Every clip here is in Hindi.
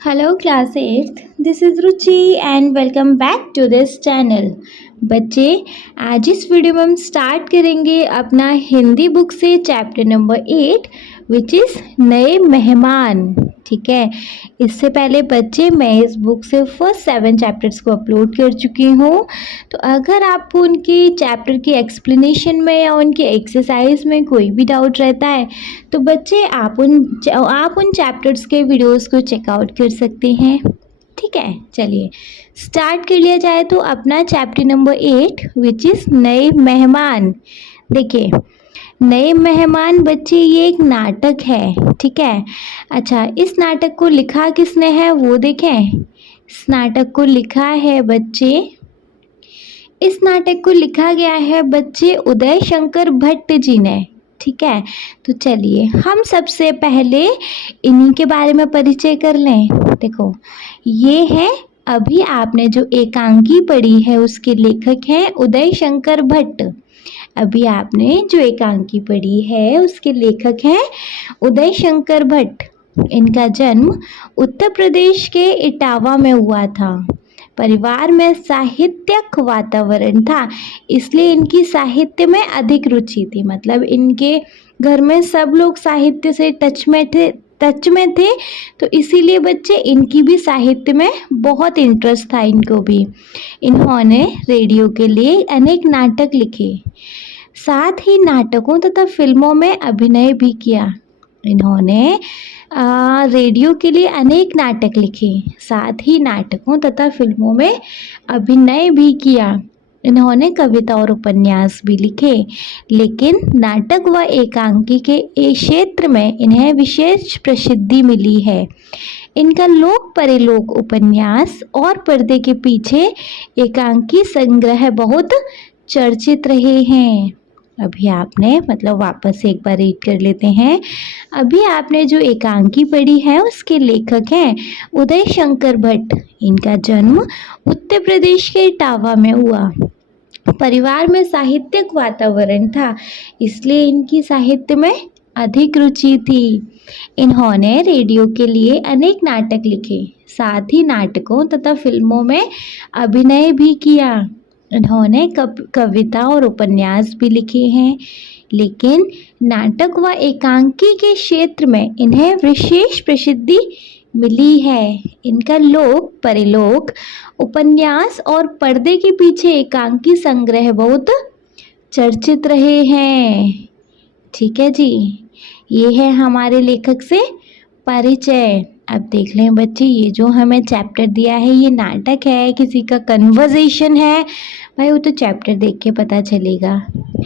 Hello class 8th, this is Ruchi and welcome back to this channel। बच्चे आज इस वीडियो में हम स्टार्ट करेंगे अपना हिंदी बुक से चैप्टर नंबर 8 विच इज़ नए मेहमान। ठीक है, इससे पहले बच्चे मैं इस बुक से फर्स्ट 7 चैप्टर्स को अपलोड कर चुकी हूँ। तो अगर आपको उनकी चैप्टर की एक्सप्लेनेशन में या उनकी एक्सरसाइज में कोई भी डाउट रहता है तो बच्चे आप उन चैप्टर्स के वीडियोस को चेकआउट कर सकते हैं। ठीक है, चलिए स्टार्ट कर लिया जाए। तो अपना चैप्टर नंबर 8 विच इज़ नए मेहमान। देखिए, नए मेहमान बच्चे ये एक नाटक है। ठीक है, अच्छा इस नाटक को लिखा किसने है वो देखें। इस नाटक को लिखा है बच्चे, इस नाटक को लिखा गया है बच्चे उदय शंकर भट्ट जी ने। ठीक है, तो चलिए हम सबसे पहले इन्हीं के बारे में परिचय कर लें। देखो, ये है अभी आपने जो एकांकी पढ़ी है उसके लेखक हैं उदय शंकर भट्ट। अभी आपने जो एकांकी पढ़ी है उसके लेखक हैं उदय शंकर भट्ट। इनका जन्म उत्तर प्रदेश के इटावा में हुआ था। परिवार में साहित्यक वातावरण था, इसलिए इनकी साहित्य में अधिक रुचि थी। मतलब इनके घर में सब लोग साहित्य से टच में थे, तो इसीलिए बच्चे इनकी भी साहित्य में बहुत इंटरेस्ट था इनको भी। इन्होंने रेडियो के लिए अनेक नाटक लिखे, साथ ही नाटकों तथा फिल्मों में अभिनय भी किया। इन्होंने रेडियो के लिए अनेक नाटक लिखे, साथ ही नाटकों तथा फिल्मों में अभिनय भी किया। इन्होंने कविता और उपन्यास भी लिखे, लेकिन नाटक व एकांकी के क्षेत्र में इन्हें विशेष प्रसिद्धि मिली है। इनका लोक परलोक उपन्यास और पर्दे के पीछे एकांकी संग्रह बहुत चर्चित रहे हैं। अभी आपने वापस से एक बार रीड कर लेते हैं। अभी आपने जो एकांकी पढ़ी है उसके लेखक हैं उदय शंकर भट्ट। इनका जन्म उत्तर प्रदेश के इटावा में हुआ। परिवार में साहित्यिक वातावरण था, इसलिए इनकी साहित्य में अधिक रुचि थी। इन्होंने रेडियो के लिए अनेक नाटक लिखे, साथ ही नाटकों तथा फिल्मों में अभिनय भी किया। इन्होंने कविता और उपन्यास भी लिखे हैं, लेकिन नाटक व एकांकी के क्षेत्र में इन्हें विशेष प्रसिद्धि मिली है। इनका लोक परलोक उपन्यास और पर्दे के पीछे एकांकी संग्रह बहुत चर्चित रहे हैं। ठीक है जी, ये है हमारे लेखक से परिचय। अब देख लें बच्चे, ये जो हमें चैप्टर दिया है ये नाटक है, किसी का कन्वर्सेशन है, भाई वो तो चैप्टर देख के पता चलेगा,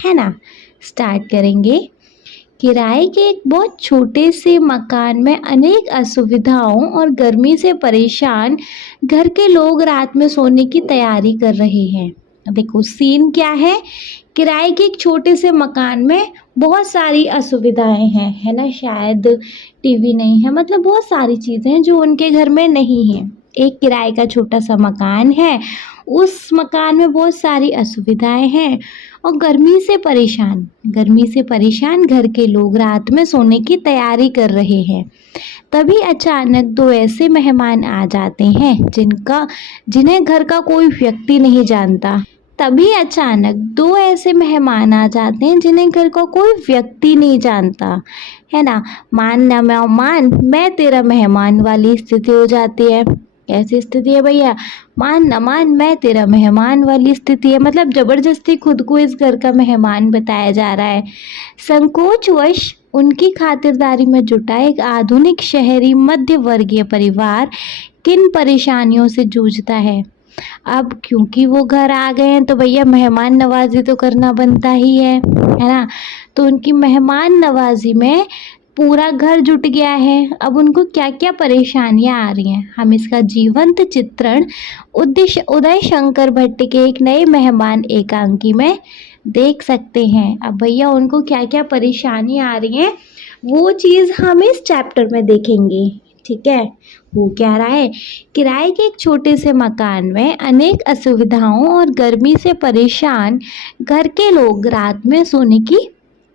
है ना। स्टार्ट करेंगे। किराए के एक बहुत छोटे से मकान में अनेक असुविधाओं और गर्मी से परेशान घर के लोग रात में सोने की तैयारी कर रहे हैं। देखो सीन क्या है, किराए के एक छोटे से मकान में बहुत सारी असुविधाएं हैं, है ना। शायद टीवी नहीं है, बहुत सारी चीज़ें हैं जो उनके घर में नहीं है। एक किराए का छोटा सा मकान है, उस मकान में बहुत सारी असुविधाएं हैं और गर्मी से परेशान घर के लोग रात में सोने की तैयारी कर रहे हैं। तभी अचानक 2 ऐसे मेहमान आ जाते हैं जिन्हें घर का कोई व्यक्ति नहीं जानता। है ना। मान मैं तेरा मेहमान वाली स्थिति हो जाती है। कैसी स्थिति है भैया, मान न मान मैं तेरा मेहमान वाली स्थिति है। जबरदस्ती खुद को इस घर का मेहमान बताया जा रहा है। संकोचवश उनकी खातिरदारी में जुटा एक आधुनिक शहरी मध्य वर्गीय परिवार किन परेशानियों से जूझता है। अब क्योंकि वो घर आ गए हैं तो भैया मेहमान नवाजी तो करना बनता ही है ना। तो उनकी मेहमान नवाजी में पूरा घर जुट गया है। अब उनको क्या क्या परेशानियां आ रही हैं, हम इसका जीवंत चित्रण उदय शंकर भट्ट के एक नए मेहमान एकांकी में देख सकते हैं। अब भैया उनको क्या क्या परेशानी आ रही हैं वो चीज़ हम इस चैप्टर में देखेंगे। ठीक है, वो कह रहा है किराए के एक छोटे से मकान में अनेक असुविधाओं और गर्मी से परेशान घर के लोग रात में सोने की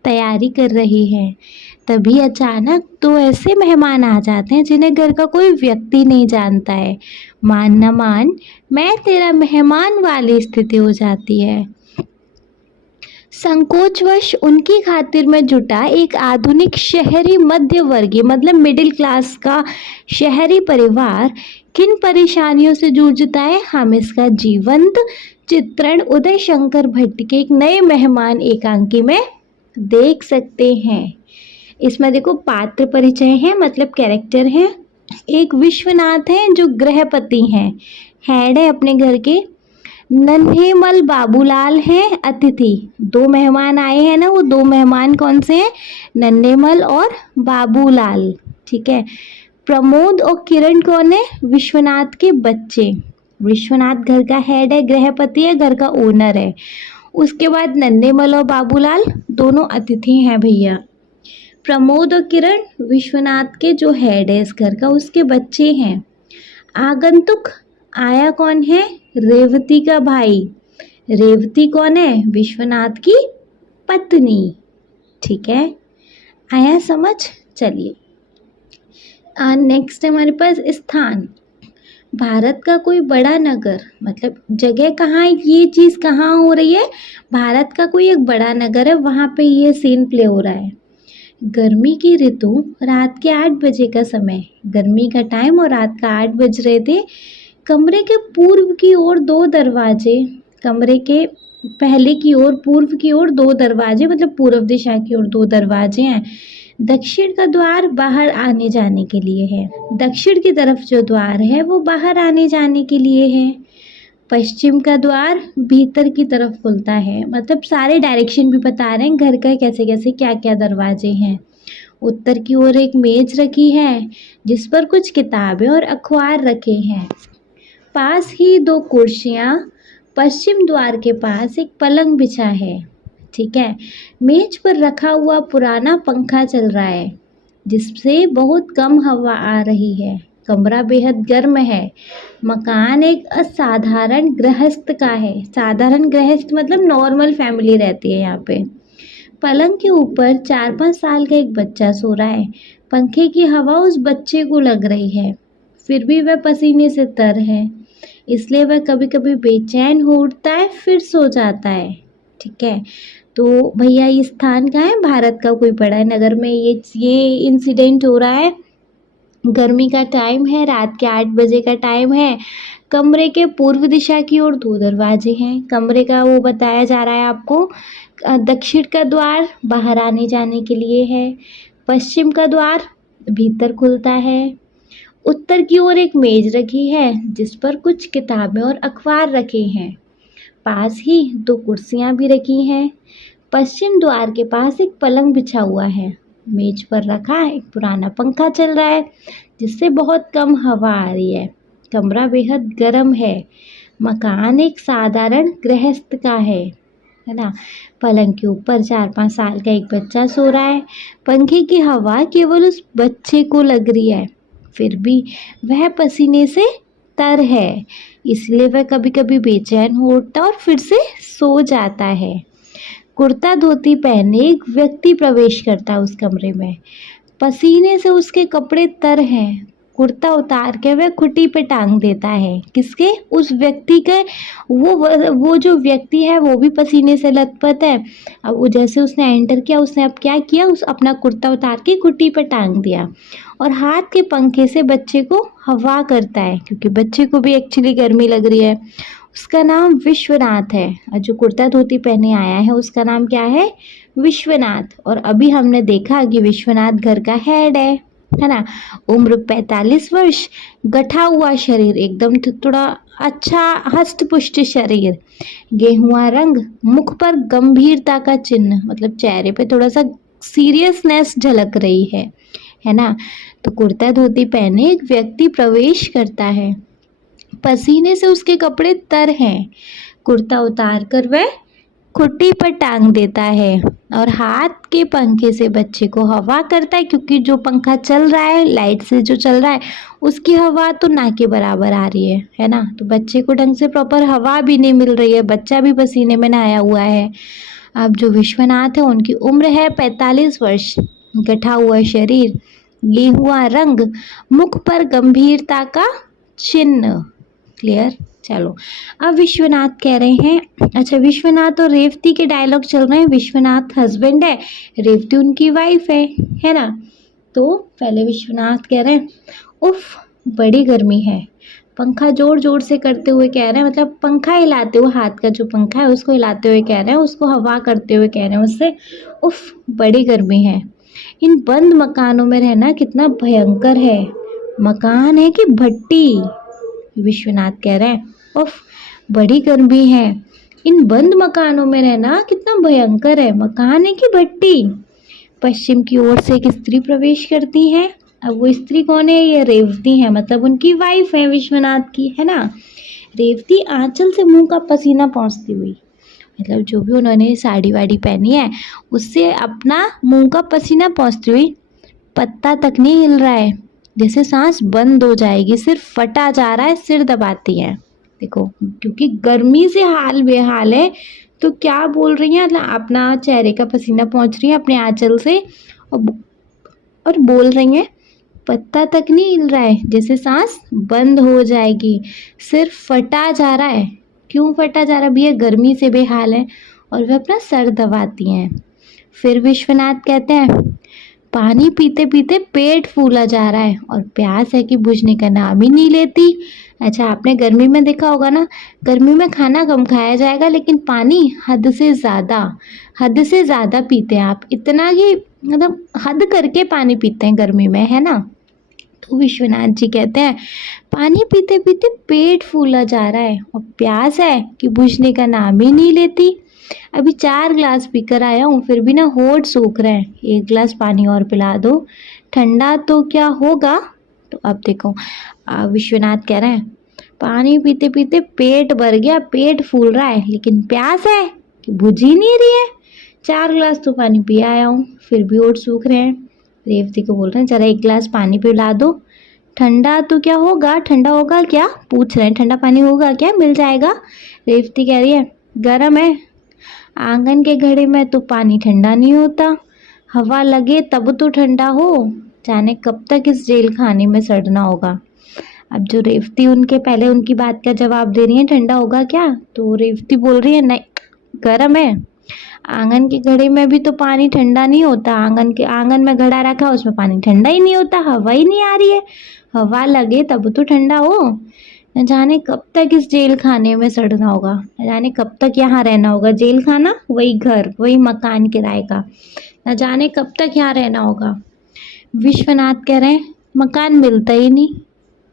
तैयारी कर रहे हैं। तभी अचानक दो ऐसे मेहमान आ जाते हैं जिन्हें घर का कोई व्यक्ति नहीं जानता है। मान न मान मैं तेरा मेहमान वाली स्थिति हो जाती है। संकोचवश उनकी खातिर में जुटा एक आधुनिक शहरी मध्यवर्गीय मतलब मिडिल क्लास का शहरी परिवार किन परेशानियों से जूझता है, हम इसका जीवंत चित्रण उदय शंकर भट्ट के एक नए मेहमान एकांकी में देख सकते हैं। इसमें देखो पात्र परिचय है मतलब कैरेक्टर है। एक विश्वनाथ है जो गृहपति हैं, हेड है अपने घर के। नन्हेमल बाबूलाल हैं अतिथि। दो मेहमान आए हैं ना, वो दो मेहमान कौन से हैं, नन्हेमल और बाबूलाल। ठीक है। प्रमोद और किरण कौन है, विश्वनाथ के बच्चे। विश्वनाथ घर का हेड है, गृहपति है, घर का ओनर है। उसके बाद नन्हेमल और बाबूलाल दोनों अतिथि हैं भैया। प्रमोद और किरण विश्वनाथ के जो हेड है इस घर का, उसके बच्चे हैं। आगंतुक आया कौन है, रेवती का भाई। रेवती कौन है, विश्वनाथ की पत्नी। ठीक है, आया समझ। चलिए नेक्स्ट है हमारे पास स्थान। भारत का कोई बड़ा नगर, मतलब जगह कहाँ है, ये चीज़ कहाँ हो रही है, भारत का कोई एक बड़ा नगर है, वहाँ पे ये सीन प्ले हो रहा है। गर्मी की ऋतु, रात के 8 बजे का समय, गर्मी का टाइम और रात का 8 बज रहे थे। कमरे के पूर्व की ओर दो दरवाजे, कमरे के पहले की ओर पूर्व की ओर दो दरवाजे मतलब पूर्व दिशा की ओर दो दरवाजे हैं। दक्षिण का द्वार बाहर आने जाने के लिए है। दक्षिण की तरफ जो द्वार है वो बाहर आने जाने के लिए है। पश्चिम का द्वार भीतर की तरफ खुलता है। मतलब सारे डायरेक्शन भी बता रहे हैं घर का, कैसे कैसे क्या क्या दरवाजे हैं। उत्तर की ओर एक मेज रखी है जिस पर कुछ किताबें और अखबार रखे हैं। पास ही दो कुर्सियाँ, पश्चिम द्वार के पास एक पलंग बिछा है। ठीक है। मेज पर रखा हुआ पुराना पंखा चल रहा है जिससे बहुत कम हवा आ रही है। कमरा बेहद गर्म है। मकान एक असाधारण गृहस्थ का है। साधारण गृहस्थ मतलब नॉर्मल फैमिली रहती है यहाँ पे। पलंग के ऊपर 4-5 साल का एक बच्चा सो रहा है। पंखे की हवा उस बच्चे को लग रही है, फिर भी वह पसीने से तर है, इसलिए वह कभी कभी बेचैन हो उठता है फिर सो जाता है। ठीक है। तो भैया ये स्थान कहाँ है, भारत का कोई बड़ा नगर में ये इंसिडेंट हो रहा है। गर्मी का टाइम है, रात के 8 बजे का टाइम है। कमरे के पूर्व दिशा की ओर दो दरवाजे हैं। कमरे का वो बताया जा रहा है आपको। दक्षिण का द्वार बाहर आने जाने के लिए है। पश्चिम का द्वार भीतर खुलता है। उत्तर की ओर एक मेज रखी है जिस पर कुछ किताबें और अखबार रखे हैं। पास ही दो कुर्सियां भी रखी हैं। पश्चिम द्वार के पास एक पलंग बिछा हुआ है। मेज पर रखा एक पुराना पंखा चल रहा है जिससे बहुत कम हवा आ रही है। कमरा बेहद गर्म है। मकान एक साधारण गृहस्थ का है ना। पलंग के ऊपर 4-5 साल का एक बच्चा सो रहा है। पंखे की हवा केवल उस बच्चे को लग रही है, फिर भी वह पसीने से तर है, इसलिए वह कभी कभी बेचैन हो उठता और फिर से सो जाता है। कुर्ता धोती पहने एक व्यक्ति प्रवेश करता है उस कमरे में। पसीने से उसके कपड़े तर हैं। कुर्ता उतार के वह खुटी पे टांग देता है। किसके, उस व्यक्ति के। वो जो व्यक्ति है वो भी पसीने से लथपथ है। अब वो जैसे उसने एंटर किया, उसने अब क्या किया, उस अपना कुर्ता उतार के खुटी पे टांग दिया और हाथ के पंखे से बच्चे को हवा करता है, क्योंकि बच्चे को भी एक्चुअली गर्मी लग रही है। उसका नाम विश्वनाथ है और जो कुर्ता धोती पहने आया है उसका नाम क्या है, विश्वनाथ। और अभी हमने देखा कि विश्वनाथ घर का हेड है ना। उम्र 45 वर्ष, गठा हुआ शरीर, एकदम थोड़ा अच्छा हष्ट पुष्ट शरीर, गेहुआ रंग, मुख पर गंभीरता का चिन्ह, मतलब चेहरे पे थोड़ा सा सीरियसनेस झलक रही है ना। तो कुर्ता धोती पहने एक व्यक्ति प्रवेश करता है। पसीने से उसके कपड़े तर हैं। कुर्ता उतार कर वह खुट्टी पर टांग देता है और हाथ के पंखे से बच्चे को हवा करता है, क्योंकि जो पंखा चल रहा है लाइट से जो चल रहा है उसकी हवा तो ना के बराबर आ रही है ना। तो बच्चे को ढंग से प्रॉपर हवा भी नहीं मिल रही है, बच्चा भी पसीने में नहाया हुआ है। अब जो विश्वनाथ है उनकी उम्र है 45 वर्ष। गठा हुआ शरीर, ये हुआ रंग, मुख पर गंभीरता का चिन्ह। क्लियर? चलो अब विश्वनाथ कह रहे हैं, अच्छा विश्वनाथ और रेवती के डायलॉग चल रहे हैं। विश्वनाथ हस्बैंड है, रेवती उनकी वाइफ है ना। तो पहले विश्वनाथ कह रहे हैं, उफ बड़ी गर्मी है। पंखा जोर जोर से करते हुए कह रहे हैं, मतलब पंखा हिलाते हुए, हाथ का जो पंखा है उसको हिलाते हुए कह रहे हैं, उसको हवा करते हुए कह रहे हैं उससे, उफ बड़ी गर्मी है। इन बंद मकानों में रहना कितना भयंकर है। मकान है कि भट्टी? विश्वनाथ कह रहे हैं, उफ बड़ी गर्मी है। इन बंद मकानों में रहना कितना भयंकर है। मकान है कि भट्टी? पश्चिम की ओर से एक स्त्री प्रवेश करती है। अब वो स्त्री कौन है? ये रेवती है, मतलब उनकी वाइफ है विश्वनाथ की, है ना। रेवती आंचल से मुंह का पसीना पोंछती हुई, मतलब जो भी उन्होंने साड़ी वाड़ी पहनी है उससे अपना मुंह का पसीना पोंछती हुई, पत्ता तक नहीं हिल रहा है, जैसे सांस बंद हो जाएगी, सिर्फ फटा जा रहा है, सिर दबाती है। देखो क्योंकि गर्मी से हाल बेहाल है, तो क्या बोल रही हैं, मतलब अपना चेहरे का पसीना पोंछ रही है अपने आंचल से, और बोल रही हैं पत्ता तक नहीं हिल रहा है, जैसे सांस बंद हो जाएगी, सिर्फ फटा जा रहा है। क्यों फटा जा रहा है भैया? गर्मी से बेहाल है, और वे अपना सर दबाती हैं। फिर विश्वनाथ कहते हैं, पानी पीते पीते पेट फूला जा रहा है और प्यास है कि बुझने का नाम ही नहीं लेती। अच्छा आपने गर्मी में देखा होगा ना, गर्मी में खाना कम खाया जाएगा लेकिन पानी हद से ज़्यादा पीते हैं आप, इतना कि मतलब हद करके पानी पीते हैं गर्मी में, है ना। तो विश्वनाथ जी कहते हैं, पानी पीते पीते पेट फूला जा रहा है और प्यास है कि बुझने का नाम ही नहीं लेती। अभी 4 ग्लास पीकर आया हूँ, फिर भी ना होठ सूख रहे हैं, 1 ग्लास पानी और पिला दो, ठंडा तो क्या होगा। तो अब देखो विश्वनाथ कह रहे हैं, पानी पीते पीते पेट भर गया, पेट फूल रहा है, लेकिन प्यास है कि बुझ ही नहीं रही है। 4 ग्लास तो पानी पी आया हूँ, फिर भी होठ सूख रहे हैं। रेवती को बोल रहे हैं, जरा 1 ग्लास पानी पिला दो, ठंडा तो क्या होगा, ठंडा होगा क्या, पूछ रहे हैं, ठंडा पानी होगा क्या, मिल जाएगा। रेवती कह रही है, गर्म है, आंगन के घड़े में तो पानी ठंडा नहीं होता, हवा लगे तब तो ठंडा हो, जाने कब तक इस जेल खाने में सड़ना होगा। अब जो रेवती उनके पहले उनकी बात का जवाब दे रही है, ठंडा होगा क्या, तो रेवती बोल रही है, नहीं गर्म है, आंगन के घड़े में भी तो पानी ठंडा नहीं होता, आंगन में घड़ा रखा उसमें पानी ठंडा ही नहीं होता, हवा ही नहीं आ रही है, हवा लगे तब तो ठंडा हो, न जाने कब तक इस जेल खाने में सड़ना होगा, न जाने कब तक यहाँ रहना होगा। जेल खाना वही घर, वही मकान किराए का, न जाने कब तक यहाँ रहना होगा। विश्वनाथ कह रहे हैं, मकान मिलता ही नहीं,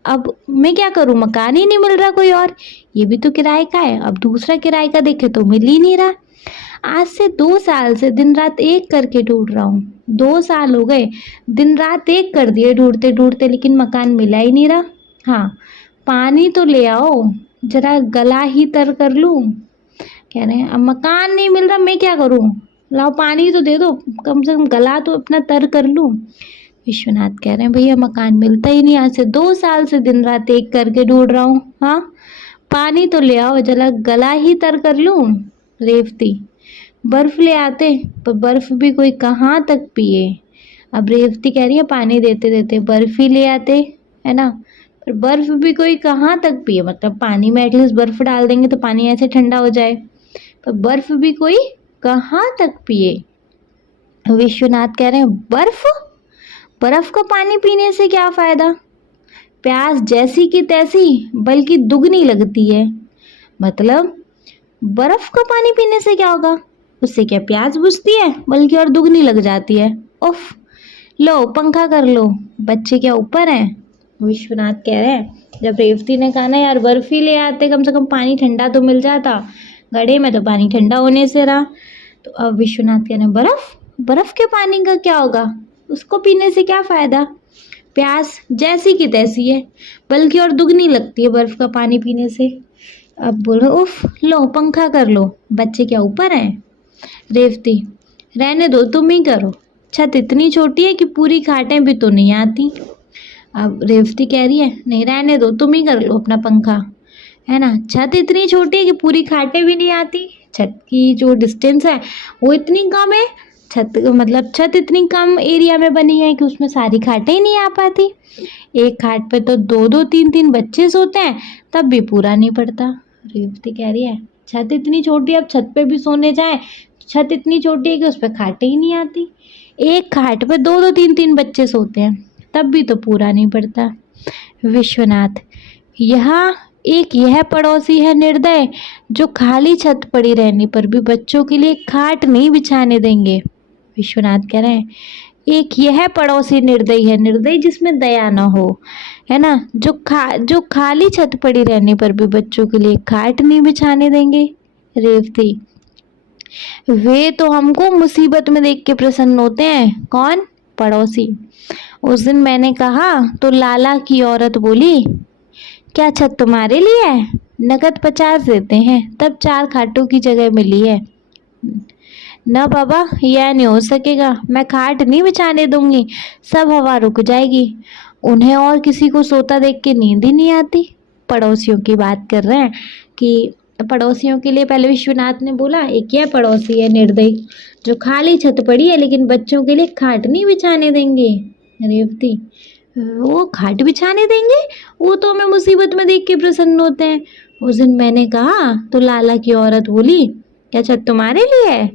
अब मैं क्या करूं, मकान ही नहीं मिल रहा कोई और, ये भी तो किराए का है, अब दूसरा किराए का देखे तो मिल ही नहीं रहा। आज से 2 साल से दिन रात एक करके ढूंढ रहा हूँ, 2 साल हो गए, दिन रात एक कर दिए ढूंढते ढूंढते, लेकिन मकान मिला ही नहीं रहा। हाँ पानी तो ले आओ, जरा गला ही तर कर लूँ। कह रहे हैं अब मकान नहीं मिल रहा, मैं क्या करूँ, लाओ पानी तो दे दो, कम से कम गला तो अपना तर कर लूँ। विश्वनाथ कह रहे हैं, भैया मकान मिलता ही नहीं, आज से 2 साल से दिन रात एक करके ढूंढ रहा हूँ। हाँ पानी तो ले आओ, जरा गला ही तर कर लूँ। रेवती, बर्फ ले आते, पर बर्फ भी कोई कहाँ तक पिए। अब रेवती कह रही है, पानी देते देते बर्फ ही ले आते, है ना, पर बर्फ भी कोई कहाँ तक पिए, मतलब पानी में एटलीस्ट बर्फ डाल देंगे तो पानी ऐसे ठंडा हो जाए, पर बर्फ भी कोई कहाँ तक पिए। विश्वनाथ कह रहे हैं, बर्फ का पानी पीने से क्या फायदा, प्यास जैसी की तैसी बल्कि दुगनी लगती है। मतलब बर्फ का पानी पीने से क्या होगा, उससे क्या प्यास बुझती है, बल्कि और दुगनी लग जाती है। उफ लो पंखा कर लो, बच्चे क्या ऊपर हैं। विश्वनाथ कह रहे हैं, जब रेवती ने कहा ना यार बर्फ ही ले आते, कम से कम पानी ठंडा तो मिल जाता, घड़े में तो पानी ठंडा होने से रहा। तो अब विश्वनाथ कह रहे हैं, बर्फ के पानी का क्या होगा, उसको पीने से क्या फायदा, प्यास जैसी की तैसी है, बल्कि और दुगनी लगती है बर्फ का पानी पीने से। अब बोल रहे, उफ लो पंखा कर लो, बच्चे क्या ऊपर हैं। रेवती, रहने दो तुम ही करो, छत इतनी छोटी है कि पूरी खाटें भी तो नहीं आती। अब रेवती कह रही है, नहीं रहने दो तुम ही कर लो अपना पंखा, है ना, छत इतनी छोटी है कि पूरी खाटें भी नहीं आती, छत की जो डिस्टेंस है वो इतनी कम है, छत मतलब छत इतनी कम एरिया में बनी है कि उसमें सारी खाटें ही नहीं आ पाती। एक खाट पे तो दो दो तीन तीन बच्चे सोते हैं, तब भी पूरा नहीं पड़ता। रेवती कह रही है छत इतनी छोटी, अब छत पे भी सोने जाए, छत इतनी छोटी है कि उस पर खाटें ही नहीं आती। एक खाट पे दो दो तीन तीन बच्चे सोते हैं, तब भी तो पूरा नहीं पड़ता। विश्वनाथ, यहाँ यह पड़ोसी है निर्दय, जो खाली छत पड़ी रहने पर भी बच्चों के लिए खाट नहीं बिछाने देंगे। विश्वनाथ कह रहे हैं एक यह पड़ोसी निर्दयी है, निर्दयी जिसमें दया ना हो, है ना, जो खाली छत पड़ी रहने पर भी बच्चों के लिए खाट नहीं बिछाने देंगे। रेवती, वे तो हमको मुसीबत में देख के प्रसन्न होते हैं। कौन? पड़ोसी। उस दिन मैंने कहा तो लाला की औरत बोली, क्या छत तुम्हारे लिए है? नकद 50 देते हैं, तब 4 खाटों की जगह मिली है। न बाबा, यह नहीं हो सकेगा, मैं खाट नहीं बिछाने दूंगी, सब हवा रुक जाएगी। उन्हें और किसी को सोता देख के नींद ही नहीं आती। पड़ोसियों की बात कर रहे हैं कि पड़ोसियों के लिए पहले विश्वनाथ ने बोला एक यह पड़ोसी है निर्दयी, जो खाली छत पड़ी है लेकिन बच्चों के लिए खाट नहीं बिछाने देंगे। रेवती, वो खाट बिछाने देंगे? वो तो हमें मुसीबत में देख के प्रसन्न होते हैं। उस दिन मैंने कहा तो लाला की औरत बोली, क्या छत तुम्हारे लिए है?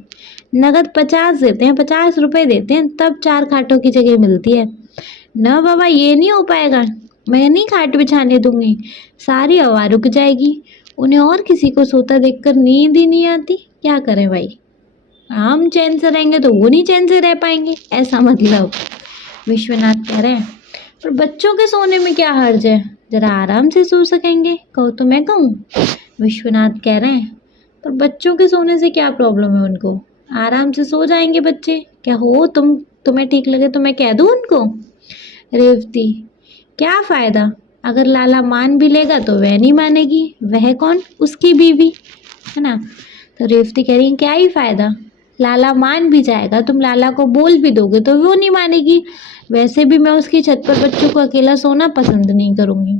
नगद 50 देते हैं, 50 रुपए देते हैं, तब 4 खाटों की जगह मिलती है। न बाबा, ये नहीं हो पाएगा, मैं नहीं खाट बिछाने दूंगी, सारी हवा रुक जाएगी। उन्हें और किसी को सोता देखकर नींद ही नहीं आती। क्या करें भाई, हम चैन से रहेंगे तो वो नहीं चैन से रह पाएंगे, ऐसा मतलब। विश्वनाथ कह रहे हैं पर बच्चों के सोने में क्या हर्ज है, जरा आराम से सो सकेंगे, कहो तो मैं कहूँ। विश्वनाथ कह रहे हैं पर बच्चों के सोने से क्या प्रॉब्लम है, उनको आराम से सो जाएंगे बच्चे। क्या हो तुम्हें ठीक लगे तो मैं कह दूँ उनको। रेवती, क्या फायदा, अगर लाला मान भी लेगा तो वह नहीं मानेगी। वह कौन? उसकी बीवी, है ना। तो रेवती कह रही है क्या ही फायदा, लाला मान भी जाएगा, तुम लाला को बोल भी दोगे तो वो नहीं मानेगी। वैसे भी मैं उसकी छत पर बच्चों को अकेला सोना पसंद नहीं करूँगी।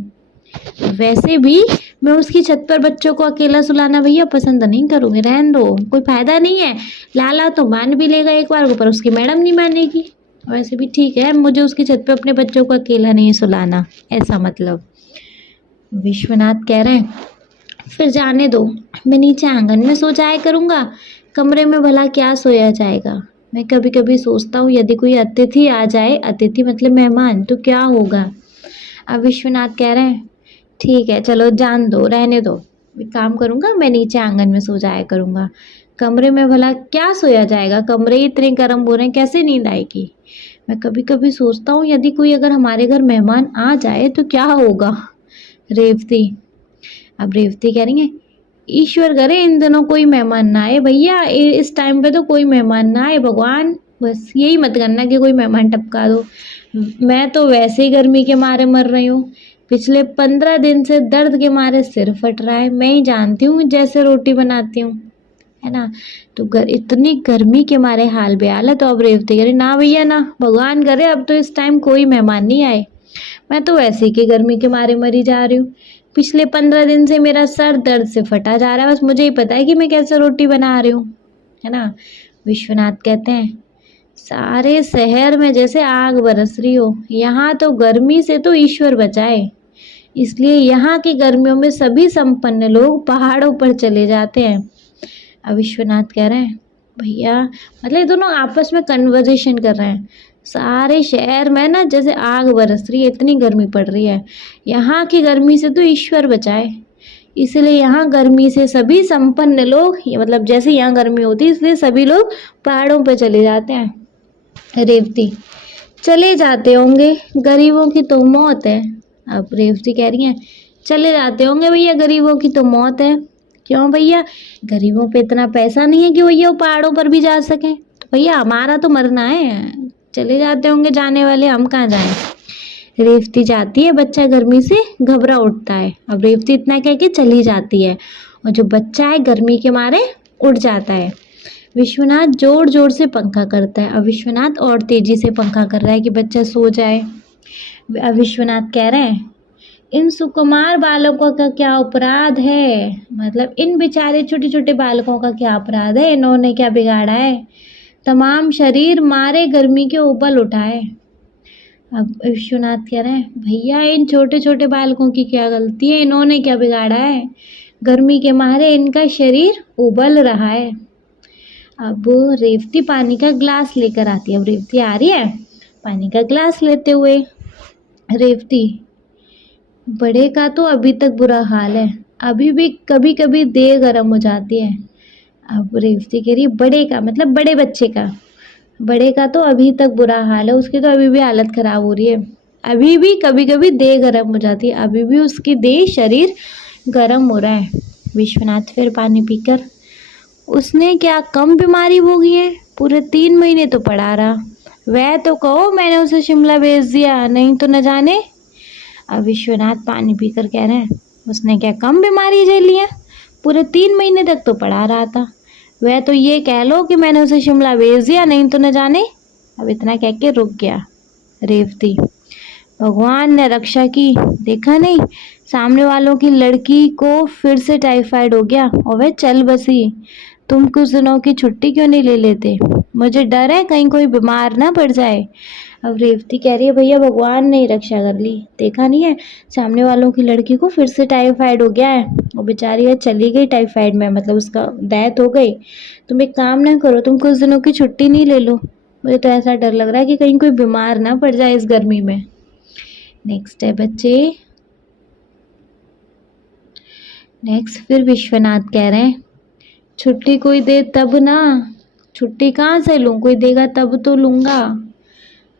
वैसे भी मैं उसकी छत पर बच्चों को अकेला सुलाना भैया पसंद नहीं करूँगी, रहने दो, कोई फायदा नहीं है। लाला तो मान भी लेगा एक बार, ऊपर उसकी मैडम नहीं मानेगी। वैसे भी ठीक है, मुझे उसकी छत पर अपने बच्चों को अकेला नहीं सुलाना, ऐसा मतलब। विश्वनाथ कह रहे हैं फिर जाने दो, मैं नीचे आंगन में सो जाया करूँगा, कमरे में भला क्या सोया जाएगा। मैं कभी कभी सोचता हूँ यदि कोई अतिथि आ जाए, अतिथि मतलब मेहमान, तो क्या होगा। अब विश्वनाथ कह रहे हैं ठीक है चलो जान दो, रहने दो, एक काम करूँगा मैं नीचे आंगन में सो जाया करूँगा, कमरे में भला क्या सोया जाएगा, कमरे ही इतने गर्म हो रहे हैं, कैसे नींद आएगी। मैं कभी कभी सोचता हूँ यदि कोई अगर हमारे घर मेहमान आ जाए तो क्या होगा। रेवती, अब रेवती कह रही है ईश्वर करे इन दिनों कोई मेहमान ना आए भैया, इस टाइम पे तो कोई मेहमान ना आए भगवान, बस यही मत करना कि कोई मेहमान टपका दो। मैं तो वैसे ही गर्मी के मारे मर रही हूँ, पिछले 15 दिन से दर्द के मारे सिर फट रहा है, मैं ही जानती हूँ जैसे रोटी बनाती हूँ, है ना। तो इतनी गर्मी के मारे हाल बेहाल है। तो अब रेवती कह रही ना भैया ना, भगवान करे अब तो इस टाइम कोई मेहमान नहीं आए, मैं तो वैसे ही की गर्मी के मारे मरी जा रही हूँ। पिछले 15 दिन से मेरा सर दर्द से फटा जा रहा है, बस मुझे ही पता है कि मैं कैसे रोटी बना रही हूँ, है ना। विश्वनाथ कहते हैं सारे शहर में जैसे आग बरस रही हो, यहाँ तो गर्मी से तो ईश्वर बचाए, इसलिए यहाँ की गर्मियों में सभी संपन्न लोग पहाड़ों पर चले जाते हैं। अब विश्वनाथ कह रहे हैं भैया, मतलब ये दोनों आपस में कन्वर्जेशन कर रहे हैं, सारे शहर में ना जैसे आग बरस रही है, इतनी गर्मी पड़ रही है, यहाँ की गर्मी से तो ईश्वर बचाए, इसलिए यहाँ गर्मी से सभी संपन्न लोग, ये मतलब जैसे यहाँ गर्मी होती है इसलिए सभी लोग पहाड़ों पे चले जाते हैं। रेवती, चले जाते होंगे, गरीबों की तो मौत है। अब रेवती कह रही है चले जाते होंगे भैया, गरीबों की तो मौत है। क्यों भैया, गरीबों पे इतना पैसा नहीं है कि भैया वो पहाड़ों पर भी जा सकें, तो भैया हमारा तो मरना है, चले जाते होंगे जाने वाले, हम कहाँ जाएं। रेवती जाती है, बच्चा गर्मी से घबरा उठता है। अब रेवती इतना कह के चली जाती है और जो बच्चा है गर्मी के मारे उठ जाता है। विश्वनाथ जोर जोर से पंखा करता है। अब विश्वनाथ और तेजी से पंखा कर रहा है कि बच्चा सो जाए। अब विश्वनाथ कह रहे हैं इन सुकुमार बालकों का क्या अपराध है, मतलब इन बेचारे छोटे छोटे बालकों का क्या अपराध है, इन्होंने क्या बिगाड़ा है। तमाम शरीर मारे गर्मी के उबल उठाए। अब विश्वनाथ कह रहे हैं भैया इन छोटे छोटे बालकों की क्या गलती है, इन्होंने क्या बिगाड़ा है, गर्मी के मारे इनका शरीर उबल रहा है। अब रेवती पानी का ग्लास लेकर आती है। अब रेवती आ रही है पानी का ग्लास लेते हुए। रेवती, बड़े का तो अभी तक बुरा हाल है, अभी भी कभी कभी देह गर्म हो जाती है। अब रेवती कह रही है बड़े का मतलब बड़े बच्चे का, बड़े का तो अभी तक बुरा हाल है, उसकी तो अभी भी हालत खराब हो रही है, अभी भी कभी कभी देह गर्म हो जाती है, अभी भी उसकी देह शरीर गर्म हो रहा है। विश्वनाथ फिर पानी पीकर, उसने क्या कम बीमारी भोगी है, पूरे 3 महीने तो पड़ा रहा, वह तो कहो मैंने उसे शिमला भेज दिया, नहीं तो न जाने। अब विश्वनाथ पानी पीकर कह रहे हैं उसने क्या कम बीमारी झेली है, पूरे 3 महीने तक तो पड़ा रहा था, वह तो ये कह लो कि मैंने उसे शिमला भेज दिया, नहीं तो न जाने। अब इतना कह के रुक गया। रेवती, भगवान ने रक्षा की, देखा नहीं सामने वालों की लड़की को फिर से टाइफाइड हो गया और वह चल बसी, तुम कुछ दिनों की छुट्टी क्यों नहीं ले लेते, मुझे डर है कहीं कोई बीमार ना पड़ जाए। अब रेवती कह रही है भैया भगवान ने ही रक्षा कर ली, देखा नहीं है सामने वालों की लड़की को फिर से टाइफाइड हो गया है, वो बेचारी है चली गई टाइफाइड में, मतलब उसका डेथ हो गई। तुम एक काम ना करो, तुम कुछ दिनों की छुट्टी नहीं ले लो, मुझे तो ऐसा डर लग रहा है कि कहीं कोई बीमार ना पड़ जाए इस गर्मी में। नेक्स्ट है बच्चे, नेक्स्ट फिर विश्वनाथ कह रहे हैं छुट्टी कोई दे तब ना, छुट्टी कहाँ से लूँ, कोई देगा तब तो लूँगा,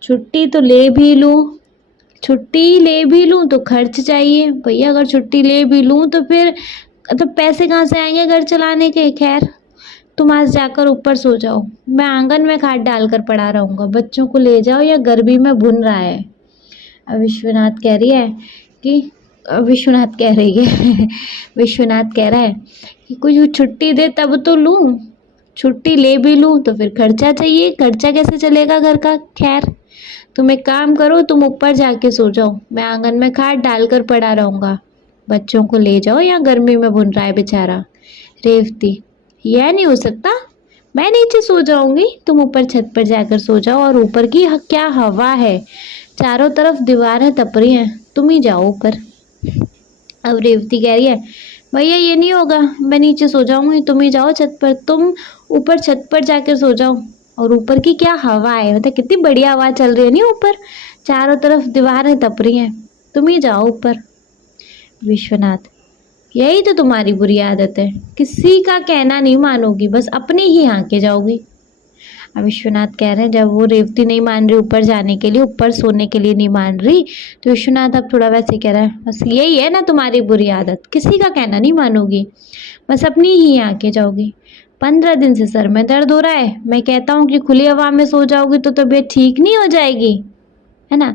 छुट्टी तो ले भी लूँ, छुट्टी ले भी लूँ तो खर्च चाहिए भैया, अगर छुट्टी ले भी लूँ तो फिर तो पैसे कहाँ से आएंगे घर चलाने के। खैर तुम आज जाकर ऊपर सो जाओ, मैं आंगन में खाट डालकर पड़ा रहूँगा, बच्चों को ले जाओ या गर्मी में भुन रहा है। अब विश्वनाथ कह रही है कि विश्वनाथ कह रही है विश्वनाथ कह रहा है कि कोई छुट्टी दे तब तो लूँ, छुट्टी ले भी लूँ तो फिर खर्चा चाहिए, खर्चा कैसे चलेगा घर का। खैर तुम एक काम करो, तुम ऊपर जाके सो जाओ, मैं आंगन में खाट डालकर पड़ा रहूँगा, बच्चों को ले जाओ या गर्मी में भुन रहा है बेचारा। रेवती, यह नहीं हो सकता, मैं नीचे सो जाऊंगी, तुम ऊपर छत पर जाकर सो जाओ, और ऊपर की क्या हवा है, चारों तरफ दीवारें तप रही हैं, तुम ही जाओ ऊपर। अब रेवती कह रही है भैया ये नहीं होगा, मैं नीचे सो जाऊंगी, तुम ही जाओ छत पर, तुम ऊपर छत पर जाकर सो जाओ, और ऊपर की क्या हवा है, मतलब कितनी बढ़िया हवा चल रही है नहीं ऊपर, चारों तरफ दीवारें तप रही हैं, तुम ही जाओ ऊपर। विश्वनाथ, यही तो तुम्हारी बुरी आदत है, किसी का कहना नहीं मानोगी, बस अपनी ही हाँके जाओगी। अब विश्वनाथ कह रहे हैं जब वो रेवती नहीं मान रही ऊपर जाने के लिए, ऊपर सोने के लिए नहीं मान रही, तो विश्वनाथ अब थोड़ा वैसे कह रहा है बस यही है ना तुम्हारी बुरी आदत, किसी का कहना नहीं मानोगी, बस अपनी ही आके जाओगी। 15 दिन से सर में दर्द हो रहा है, मैं कहता हूँ कि खुली हवा में सो जाओगी तो तबीयत ठीक नहीं हो जाएगी, है ना,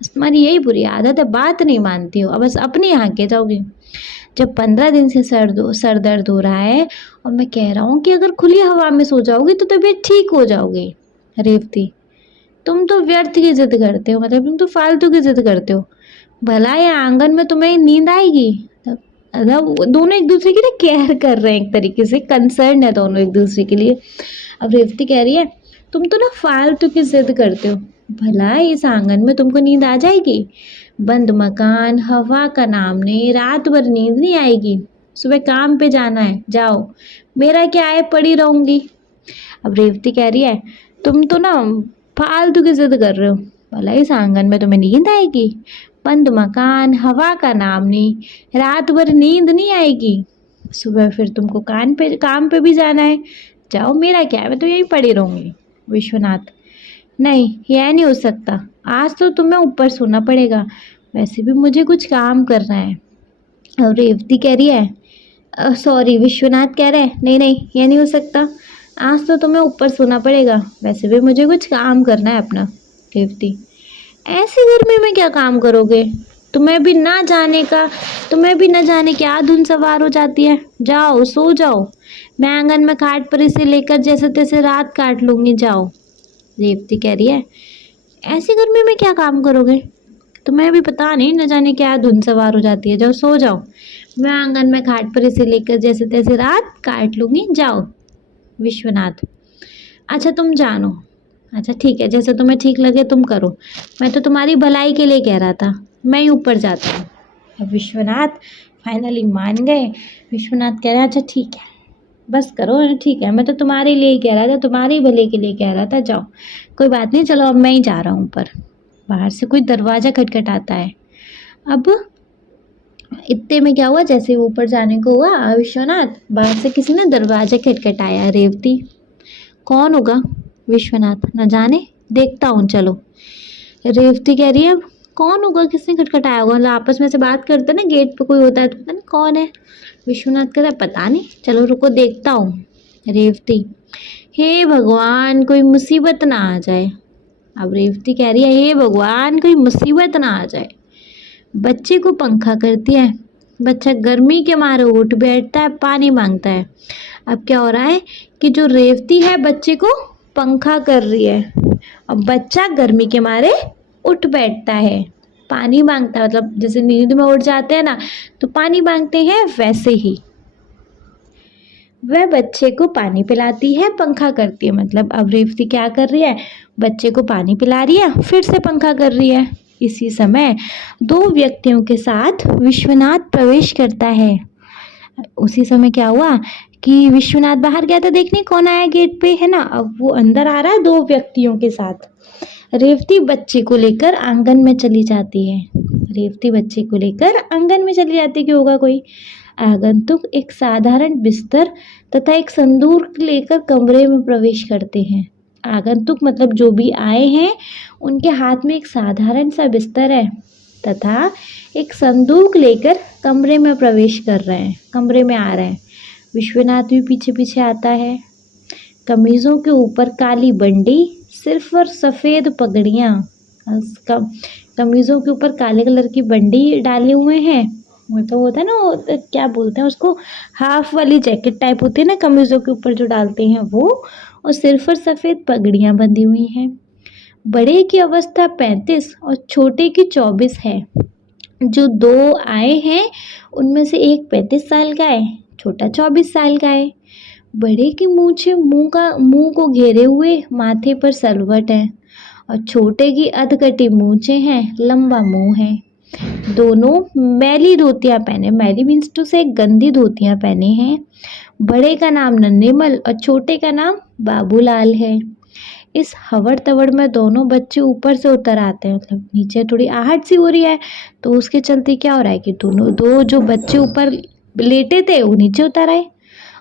बस तुम्हारी यही बुरी आदत है, बात नहीं मानती हो, अब बस अपनी यहाँ के जाओगी। जब 15 दिन से सर दर्द हो रहा है और मैं कह रहा हूँ कि अगर खुली हवा में सो जाओगी तो तबीयत ठीक हो जाओगी। रेवती, तुम तो व्यर्थ की जिद करते हो, मतलब तुम तो फालतू की जिद करते हो, भला या आंगन में तुम्हें नींद आएगी, मतलब दोनों एक दूसरे की ना केयर कर रहे हैं, एक तरीके से कंसर्न है दोनों एक दूसरे के लिए। अब रेवती कह रही है तुम तो ना फालतू की जिद करते हो, भला इस आंगन में तुमको नींद आ जाएगी, बंद मकान, हवा का नाम नहीं, रात भर नींद नहीं आएगी, सुबह काम पे जाना है, जाओ, मेरा क्या है पड़ी रहूंगी। अब रेवती कह रही है तुम तो ना फालतू की जिद कर रहे हो, भला इस आंगन में तुम्हें नींद आएगी, बंद मकान, हवा का नाम नहीं, रात भर नींद नहीं आएगी, सुबह फिर तुमको काम पे भी जाना है, जाओ, मेरा क्या है, मैं तो यहीं पड़ी रहूंगी। विश्वनाथ, नहीं यह नहीं हो सकता, आज तो तुम्हें ऊपर सोना पड़ेगा, वैसे भी मुझे कुछ काम करना है। और रेवती कह रही है सॉरी, विश्वनाथ कह रहे हैं नहीं नहीं यह नहीं हो सकता, आज तो तुम्हें ऊपर सोना पड़ेगा, वैसे भी मुझे कुछ काम करना है अपना। रेवती, ऐसी गर्मी में क्या काम करोगे, तुम्हें भी ना जाने क्या धुन सवार हो जाती है, जाओ सो जाओ, मैं आंगन में खाट पर इसे लेकर जैसे तैसे रात काट लूंगी, जाओ। रेवती कह रही है ऐसी गर्मी में क्या काम करोगे, तुम्हें भी पता नहीं न जाने क्या धुन सवार हो जाती है, जाओ सो जाओ, मैं आंगन में खाट पर इसे लेकर जैसे तैसे रात काट लूंगी, जाओ। विश्वनाथ, अच्छा तुम जानो। अच्छा ठीक है, जैसे तुम्हें ठीक लगे तुम करो, मैं तो तुम्हारी भलाई के लिए कह रहा था, मैं ही ऊपर जाता हूँ। अब विश्वनाथ फाइनली मान गए। विश्वनाथ कह रहे हैं अच्छा ठीक है, बस करो, ठीक है, मैं तो तुम्हारे लिए ही कह रहा था, तुम्हारे ही भले के लिए कह रहा था, जाओ कोई बात नहीं, चलो अब मैं ही जा रहा हूँ ऊपर। बाहर से कोई दरवाज़ा खटखटाता है। अब इतने में क्या हुआ, जैसे वो ऊपर जाने को हुआ विश्वनाथ, बाहर से किसी ने दरवाजे खटखटाया। रेवती, कौन होगा? विश्वनाथ, न जाने, देखता हूँ चलो। रेवती कह रही है कौन होगा, किसने खटखटाया होगा, मतलब आपस में से बात करते ना, गेट पे कोई होता है तो पता नहीं कौन है। विश्वनाथ कहता है पता नहीं, चलो रुको देखता हूँ। रेवती, हे भगवान कोई मुसीबत ना आ जाए। अब रेवती कह रही है हे भगवान कोई मुसीबत ना आ जाए। बच्चे को पंखा करती है, बच्चा गर्मी के मारे उठ बैठता है, पानी मांगता है। अब क्या हो रहा है कि जो रेवती है बच्चे को पंखा कर रही है, अब बच्चा गर्मी के मारे उठ बैठता है, पानी मांगता है, मतलब जैसे नींद में उठ जाते हैं ना तो पानी मांगते हैं, वैसे ही वह बच्चे को पानी पिलाती है, पंखा करती है। मतलब अब रेवती क्या कर रही है, बच्चे को पानी पिला रही है, फिर से पंखा कर रही है। इसी समय दो व्यक्तियों के साथ विश्वनाथ प्रवेश करता है। उसी समय क्या हुआ कि विश्वनाथ बाहर गया था देखने कौन आया गेट पे, है ना। अब वो अंदर आ रहा है दो व्यक्तियों के साथ। रेवती बच्चे को लेकर आंगन में चली जाती है। रेवती बच्चे को लेकर आंगन में चली जाती है कि होगा कोई आगंतुक एक साधारण बिस्तर तथा एक संदूक लेकर कमरे में प्रवेश करते हैं। आगंतुक मतलब जो भी आए हैं उनके हाथ में एक साधारण सा बिस्तर है तथा एक संदूक लेकर कमरे में प्रवेश कर रहे हैं, कमरे में आ रहे हैं। विश्वनाथ भी पीछे पीछे आता है। कमीज़ों के ऊपर काली बंडी, सिर पर सफ़ेद पगड़ियाँ। कमीज़ों के ऊपर काले कलर की बंडी डाले हुए हैं। वो तो होता है ना, वो तो क्या बोलते हैं उसको, हाफ वाली जैकेट टाइप होती है ना कमीज़ों के ऊपर जो डालते हैं वो, और सिर पर सफ़ेद पगड़ियाँ बंधी हुई हैं। बड़े की अवस्था 35 और छोटे की 24 है। जो दो आए हैं उनमें से एक 35 साल का है, छोटा 24 साल का है। बड़े की मूछें मुंह को घेरे हुए, माथे पर सलवट है, और छोटे की अधकटी मूछें हैं, लंबा मुंह है। दोनों मैली धोतियां पहने, मैली मीन्स टू से गंदी धोतियां पहने हैं। बड़े का नाम नन्नेमल और छोटे का नाम बाबूलाल है। इस हवड़ तवड़ में दोनों बच्चे ऊपर से उतर आते हैं, मतलब नीचे थोड़ी आहट सी हो रही है तो उसके चलते क्या हो रहा है कि दोनों दो जो बच्चे ऊपर लेटे थे वो नीचे उतर आए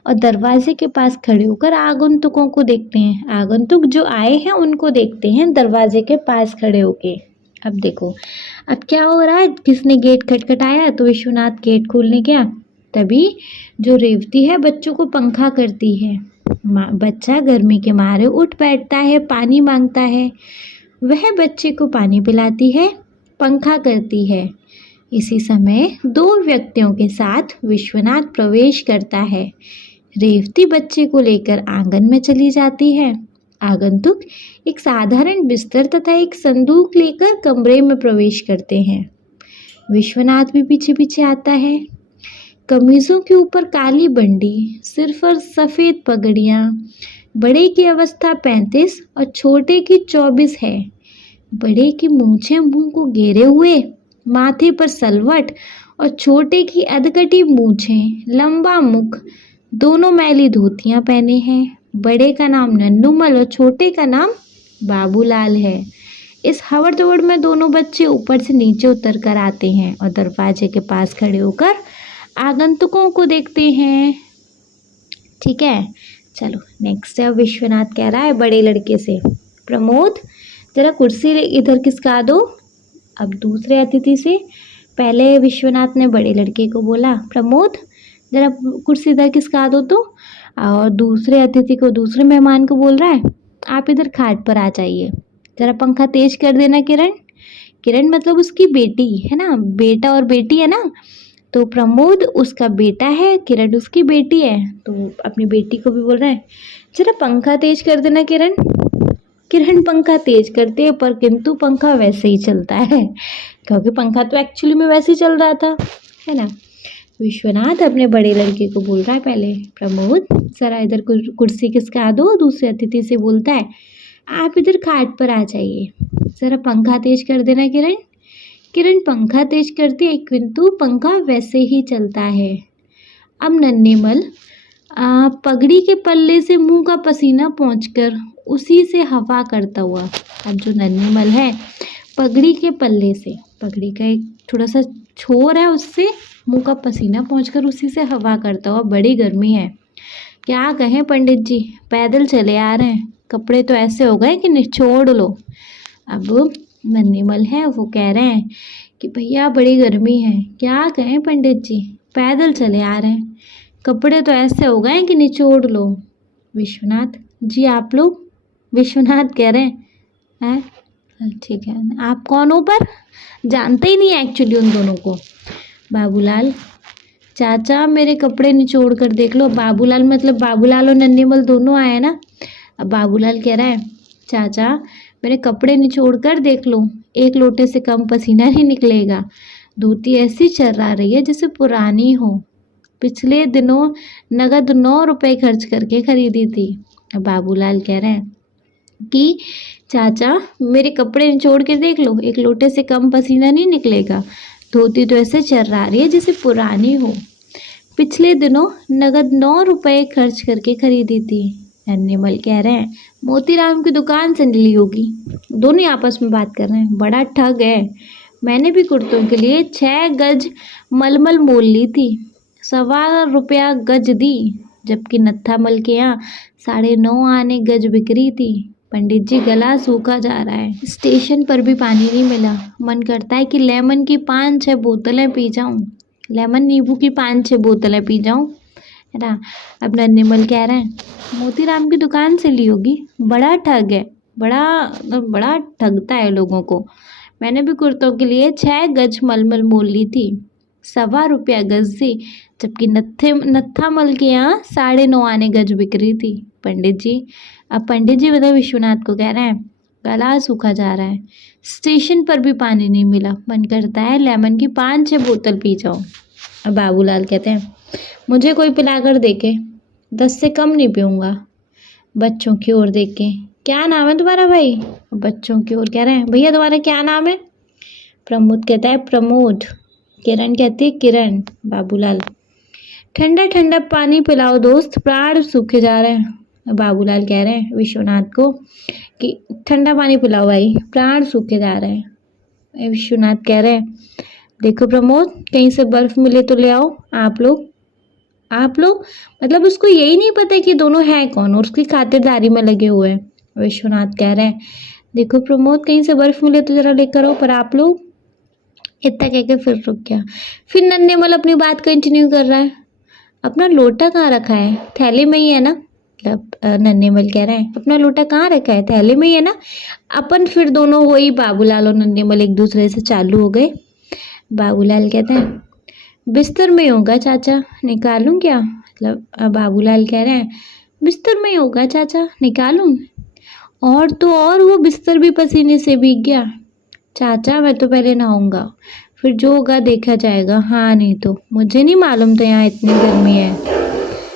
और दरवाजे के पास खड़े होकर आगंतुकों को देखते हैं। आगंतुक जो आए हैं उनको देखते हैं दरवाजे के पास खड़े होके। अब देखो अब क्या हो रहा है, किसने गेट खटखटाया तो विश्वनाथ गेट खोलने गया। तभी जो रेवती है बच्चों को पंखा करती है। बच्चा गर्मी के मारे उठ बैठता है, पानी मांगता है। वह बच्चे को पानी पिलाती है, पंखा करती है। इसी समय दो व्यक्तियों के साथ विश्वनाथ प्रवेश करता है। रेवती बच्चे को लेकर आंगन में चली जाती है। आगंतुक एक साधारण बिस्तर तथा एक संदूक लेकर कमरे में प्रवेश करते हैं। विश्वनाथ भी पीछे पीछे आता है। कमीजों के ऊपर काली बंडी, सिर पर सफ़ेद पगड़ियाँ। बड़े की अवस्था 35 और छोटे की 24 है। बड़े की मूछें मुंह को घेरे हुए, माथे पर सलवट, और छोटे की अधकटी मूछें, लंबा मुख। दोनों मैली धोतियां पहने हैं। बड़े का नाम नन्नूमल और छोटे का नाम बाबूलाल है। इस हवड़ दौड़ में दोनों बच्चे ऊपर से नीचे उतर कर आते हैं और दरवाजे के पास खड़े होकर आगंतुकों को देखते हैं। ठीक है, चलो नेक्स्ट है। विश्वनाथ कह रहा है बड़े लड़के से, प्रमोद जरा कुर्सी इधर खिसका दो। अब दूसरे अतिथि से पहले विश्वनाथ ने बड़े लड़के को बोला, प्रमोद जरा कुर्सी इधर खिसका दो तो। और दूसरे अतिथि को, दूसरे मेहमान को बोल रहा है, आप इधर खाट पर आ जाइए, जरा पंखा तेज कर देना किरण। किरण मतलब उसकी बेटी है ना, बेटा और बेटी है ना, तो प्रमोद उसका बेटा है, किरण उसकी बेटी है। तो अपनी बेटी को भी बोल रहा है, जरा पंखा तेज कर देना किरण। किरण पंखा तेज करते हैं पर किंतु पंखा वैसे ही चलता है, क्योंकि पंखा तो एक्चुअली में वैसे ही चल रहा था, है ना। विश्वनाथ अपने बड़े लड़के को बोल रहा है पहले, प्रमोद जरा इधर कुर्सी खिसका दो। दूसरे अतिथि से बोलता है, आप इधर खाट पर आ जाइए। जरा पंखा तेज कर देना किरण। किरण पंखा तेज करती है, किंतु पंखा वैसे ही चलता है। अब नन्हेमल पगड़ी के पल्ले से मुंह का पसीना पोंछकर उसी से हवा करता हुआ, अब जो नन्हेमल है पगड़ी के पल्ले से, पगड़ी का एक थोड़ा सा छोर है, उससे मुंह का पसीना पोंछकर उसी से हवा करता हुआ, बड़ी गर्मी है। क्या कहें पंडित जी, पैदल चले आ रहे हैं, कपड़े तो ऐसे हो गए कि निचोड़ लो। अब नन्हेमल है वो कह रहे हैं कि भैया बड़ी गर्मी है, क्या कहें पंडित जी, पैदल चले आ रहे हैं, कपड़े तो ऐसे हो गए कि निचोड़ लो। विश्वनाथ जी आप लोग, विश्वनाथ कह रहे हैं ठीक है, आप कौन हो पर, जानते ही नहीं एक्चुअली उन दोनों को। बाबूलाल, चाचा मेरे कपड़े निचोड़ कर देख लो। बाबूलाल मतलब बाबूलाल और नन्हेमल दोनों आए ना। अब बाबूलाल कह रहा है, चाचा मेरे कपड़े निचोड़ कर देख लो, एक लोटे से कम पसीना नहीं निकलेगा। धोती ऐसी चर्रा रही है जैसे पुरानी हो, पिछले दिनों नगद 9 रुपए खर्च करके खरीदी थी। अब बाबूलाल कह रहे हैं कि चाचा मेरे कपड़े निचोड़ के देख लो, एक लोटे से कम पसीना नहीं निकलेगा। धोती तो ऐसे चर्रा रही है जैसे पुरानी हो, पिछले दिनों नगद 9 रुपए खर्च करके खरीदी थी। नन्हेमल कह रहे हैं, मोतीराम की दुकान से ली होगी। दोनों आपस में बात कर रहे हैं, बड़ा ठग है, मैंने भी कुर्तों के लिए 6 गज मलमल मोल ली थी, 1.25 रुपया गज दी, जबकि नत्थामल के यहाँ 9.5 आने गज बिक्री थी। पंडित जी गला सूखा जा रहा है, स्टेशन पर भी पानी नहीं मिला, मन करता है कि लेमन की 5-6 बोतलें पी जाऊं, लेमन नींबू की 5-6 बोतलें पी जाऊं, है ना। अब नन्हेमल कह रहे हैं, मोतीराम की दुकान से ली होगी, बड़ा ठग है, बड़ा ठगता है लोगों को। मैंने भी कुर्तों के लिए 6 गज मलमल मोल ली थी, 1.25 रुपया गज थी, जबकि नत्थामल के यहाँ 9.5 आने गज बिक्री थी। पंडित जी, अब पंडित जी मतलब विश्वनाथ को कह रहे हैं, गला सूखा जा रहा है, स्टेशन पर भी पानी नहीं मिला, मन करता है लेमन की 5-6 बोतल पी जाओ। अब बाबूलाल कहते हैं, मुझे कोई पिलाकर देखे, 10 से कम नहीं पीऊँगा। बच्चों की ओर देख के, क्या नाम है तुम्हारा भाई? बच्चों की ओर कह रहे हैं, भैया तुम्हारा क्या नाम है? प्रमोद कहता है, प्रमोद। किरण कहती है, किरण। बाबूलाल, ठंडा ठंडा पानी पिलाओ दोस्त, प्राण सूखे जा रहे हैं। बाबूलाल कह रहे हैं विश्वनाथ को कि ठंडा पानी पिलाओ भाई, प्राण सूखे जा रहे हैं। विश्वनाथ कह रहे हैं, देखो प्रमोद, कहीं से बर्फ मिले तो ले आओ। आप लोग मतलब उसको यही नहीं पता कि दोनों हैं कौन और उसकी खातिरदारी में लगे हुए हैं। विश्वनाथ कह रहे हैं, देखो प्रमोद, कहीं से बर्फ मिले तो जरा लेकर आओ, पर आप लोग। इतना कहकर फिर रुक गया। फिर नन्हेमल अपनी बात कंटिन्यू कर रहा है, अपना लोटा कहाँ रखा है? थैले में ही है ना। मतलब नन्हेमल कह रहे हैं, अपना लोटा कहाँ रखा है? थैले में ही है ना। अपन फिर दोनों वही बाबूलाल और नन्हेमल एक दूसरे से चालू हो गए। बाबूलाल कहते हैं, बिस्तर में होगा चाचा, निकालूं क्या? मतलब बाबूलाल कह रहे हैं, बिस्तर में ही होगा चाचा, निकालूं? और तो और वो बिस्तर भी पसीने से भीग गया। चाचा मैं तो पहले नहाऊंगा, फिर जो होगा देखा जाएगा। हाँ नहीं तो, मुझे नहीं मालूम था यहाँ इतनी गर्मी है।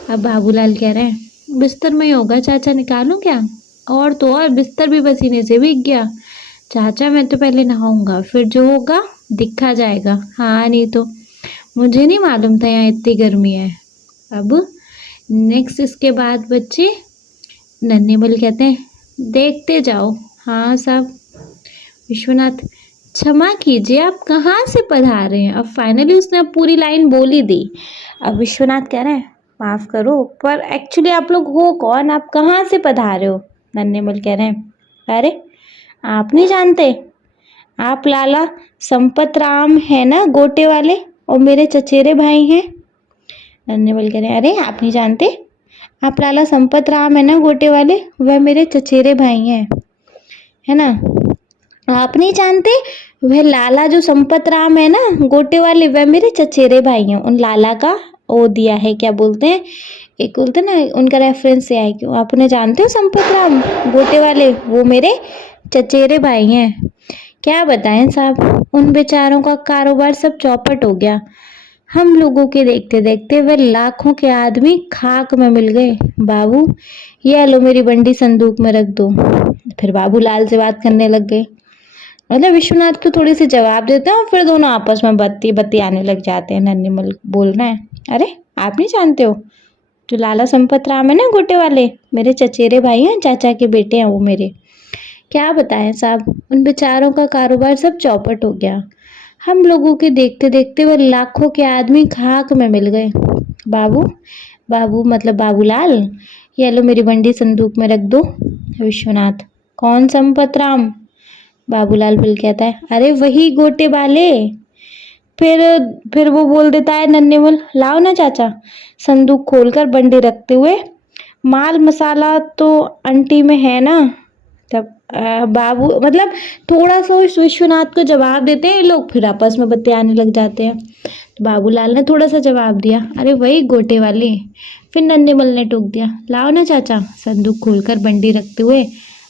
अब बाबूलाल कह रहे हैं, बिस्तर में ही होगा चाचा, निकालूं क्या? और तो और बिस्तर भी पसीने से भीग गया। चाचा मैं तो पहले नहाऊंगा, फिर जो होगा देखा जाएगा। हाँ नहीं तो, मुझे नहीं मालूम था यहाँ इतनी गर्मी है। अब नेक्स्ट इसके बाद बच्चे नन्हेमल कहते हैं, देखते जाओ। हाँ साहब। विश्वनाथ, क्षमा कीजिए, आप कहाँ से पधारे हैं? अब फाइनली उसने अब पूरी लाइन बोल ही दी। अब विश्वनाथ कह रहे हैं, माफ़ करो, पर एक्चुअली आप लोग हो कौन? आप कहाँ से पधारे हो? नन्हेमल कह रहे हैं, अरे आप नहीं जानते, आप लाला संपत राम है ना, गोटे वाले, और मेरे चचेरे भाई हैं। नन्हेमल कह रहे हैं, अरे आप नहीं जानते, आप लाला संपत राम है ना, गोटे वाले, वह मेरे चचेरे भाई हैं, है ना। आप नहीं जानते, वह लाला जो संपत राम है ना, गोटे वाले, वह मेरे चचेरे भाई हैं। उन लाला का वो दिया है, क्या बोलते हैं, एक बोलते हैं ना, उनका रेफरेंस है। क्यों आप उन्हें जानते हो? संपत राम गोटे वाले, वो मेरे चचेरे भाई हैं। क्या बताएं साहब, उन बेचारों का कारोबार सब चौपट हो गया। हम लोगों के देखते देखते वे लाखों के आदमी खाक में मिल गए। बाबू, ये लो मेरी बंडी संदूक में रख दो। फिर बाबू लाल से बात करने लग गए। मतलब विश्वनाथ को थोड़ी सी जवाब देते हैं और फिर दोनों आपस में बत्ती बत्ती आने लग जाते हैं। नन्हीमल बोल रहे हैं, अरे आप नहीं जानते हो, जो लाला संपत राम है ना गोटे वाले, मेरे चचेरे भाई हैं, चाचा के बेटे हैं वो मेरे। क्या बताएं साहब, उन बेचारों का कारोबार सब चौपट हो गया। हम लोगों के देखते देखते वो लाखों के आदमी खाक में मिल गए। बाबू, बाबू मतलब बाबूलाल, ये लो मेरी बंडी संदूक में रख दो। विश्वनाथ, कौन संपत राम? बाबूलाल बिल कहता है, अरे वही गोटे वाले। फिर फिर वो बोल देता है नन्हेमल, लाओ ना चाचा। संदूक खोलकर बंडी रखते हुए, माल मसाला तो अंटी में है ना। तब बाबू मतलब थोड़ा सा उस विश्वनाथ को जवाब देते हैं ये लोग, फिर आपस में बतियाने लग जाते हैं। तो बाबूलाल ने थोड़ा सा जवाब दिया, अरे वही गोटे वाली। फिर नन्हेमल ने टोक दिया, लाओ ना चाचा। संदूक खोलकर बंडी रखते हुए,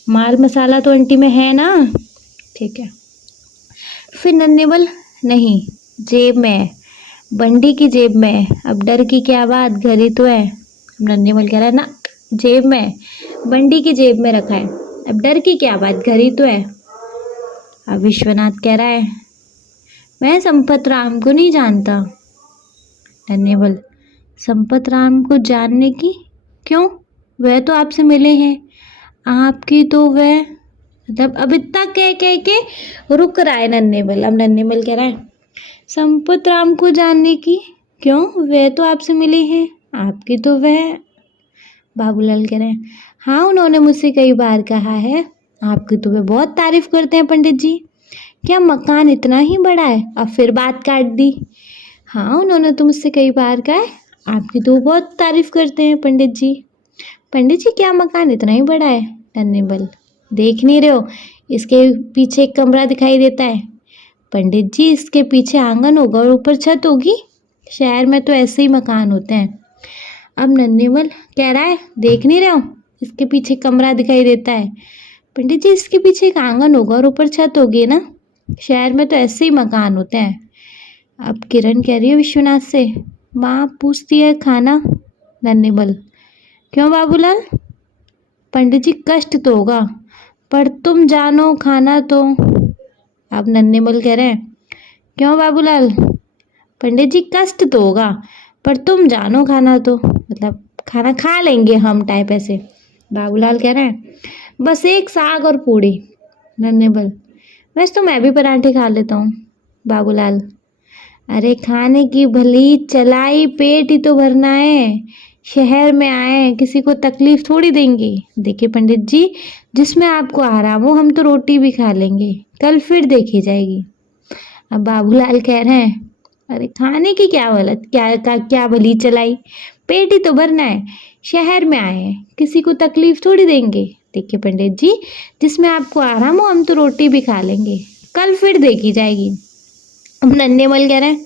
माल मसाला तो अंटी में है ना। ठीक है। फिर नन्हेमल, नहीं, जेब में है, बंडी की जेब में है। अब डर की क्या बात, घर ही तो है। नन्हेमल कह रहा है ना, जेब में है, बंडी की जेब में रखा है, अब डर की क्या बात, घर ही तो है। अब विश्वनाथ कह रहा है, मैं संपत राम को नहीं जानता। नन्हेमल, संपत राम को जानने की क्यों, वह तो आपसे मिले हैं, आपकी तो वह। मतलब अब इतना कह कह के रुक रहा है नन्हेमल। अब नन्हेमल कह रहा है, संपत राम को जानने की क्यों, वह तो आपसे मिले हैं, आपकी तो वह। बाबूलाल कह रहे हैं, हाँ उन्होंने मुझसे कई बार कहा है, आपकी तो वे बहुत तारीफ करते हैं पंडित जी, क्या मकान इतना ही बड़ा है। अब फिर बात काट दी। हाँ उन्होंने तो मुझसे कई बार कहा है, आपकी तो बहुत तारीफ करते हैं पंडित जी। पंडित जी क्या मकान इतना ही बड़ा है। नन्हेमल, देख नहीं रहे हो, इसके पीछे एक कमरा दिखाई देता है। पंडित जी इसके पीछे आंगन होगा और ऊपर छत होगी, शहर में तो ऐसे ही मकान होते हैं। अब नन्हेमल कह रहा है, देख नहीं रहे हो, इसके पीछे कमरा दिखाई देता है। पंडित जी इसके पीछे एक आंगन होगा और ऊपर छत होगी ना, शहर में तो ऐसे ही मकान होते हैं। अब किरण कह रही है विश्वनाथ से, माँ पूछती है खाना। नन्हेमल, क्यों बाबूलाल? पंडित जी कष्ट तो होगा, पर तुम जानो खाना तो। अब नन्हेमल कह रहे हैं, क्यों बाबूलाल? पंडित जी कष्ट तो होगा, पर तुम जानो खाना तो, मतलब खाना खा लेंगे हम टाइप ऐसे। बाबूलाल कह रहे हैं, बस एक साग और पूड़ी। नन्हेमल, वैसे तो मैं भी पराठे खा लेता हूँ। बाबूलाल, अरे खाने की भली चलाई, पेट ही तो भरना है, शहर में आए किसी को तकलीफ थोड़ी देंगे। देखिए पंडित जी, जिसमें आपको आराम हो, हम तो रोटी भी खा लेंगे, कल फिर देखी जाएगी। अब बाबूलाल कह रहे हैं, अरे खाने की क्या गलत, क्या भली चलाई, पेट ही तो भरना है, शहर में आए हैं किसी को तकलीफ थोड़ी देंगे। देखिए पंडित जी, जिसमें आपको आराम हो, हम तो रोटी भी खा लेंगे, कल फिर देखी जाएगी। अब नन्हेमल कह रहे हैं,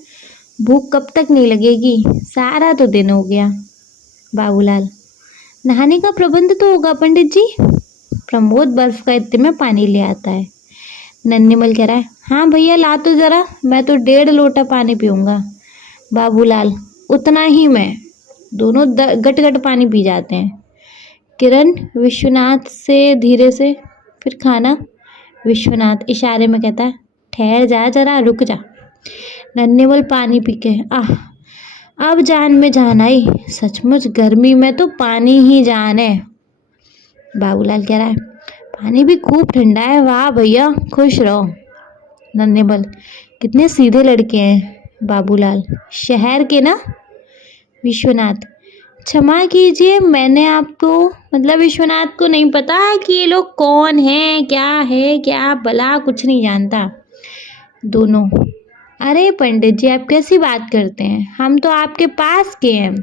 भूख कब तक नहीं लगेगी, सारा तो दिन हो गया। बाबूलाल, नहाने का प्रबंध तो होगा पंडित जी। प्रमोद बर्फ का इत्ते में पानी ले आता है। नन्हेमल कह रहा है, हाँ भैया ला तो जरा, मैं तो 1.5 लोटा पानी पीऊँगा। बाबूलाल, उतना ही मैं। दोनों गट गट पानी पी जाते हैं। किरण विश्वनाथ से धीरे से, फिर खाना। विश्वनाथ इशारे में कहता है, ठहर जा जरा, रुक जा। नन्हेमल पानी पी के, आह अब जान में जान आई, सचमुच गर्मी में तो पानी ही जान है। बाबूलाल कह रहा है, पानी भी खूब ठंडा है, वाह भैया खुश रहो। नन्हेमल, कितने सीधे लड़के हैं। बाबूलाल, शहर के ना। विश्वनाथ, क्षमा कीजिए, मैंने आपको मतलब विश्वनाथ को नहीं पता कि ये लोग कौन हैं, क्या है क्या भला, कुछ नहीं जानता। दोनों, अरे पंडित जी आप कैसी बात करते हैं, हम तो आपके पास के हैं।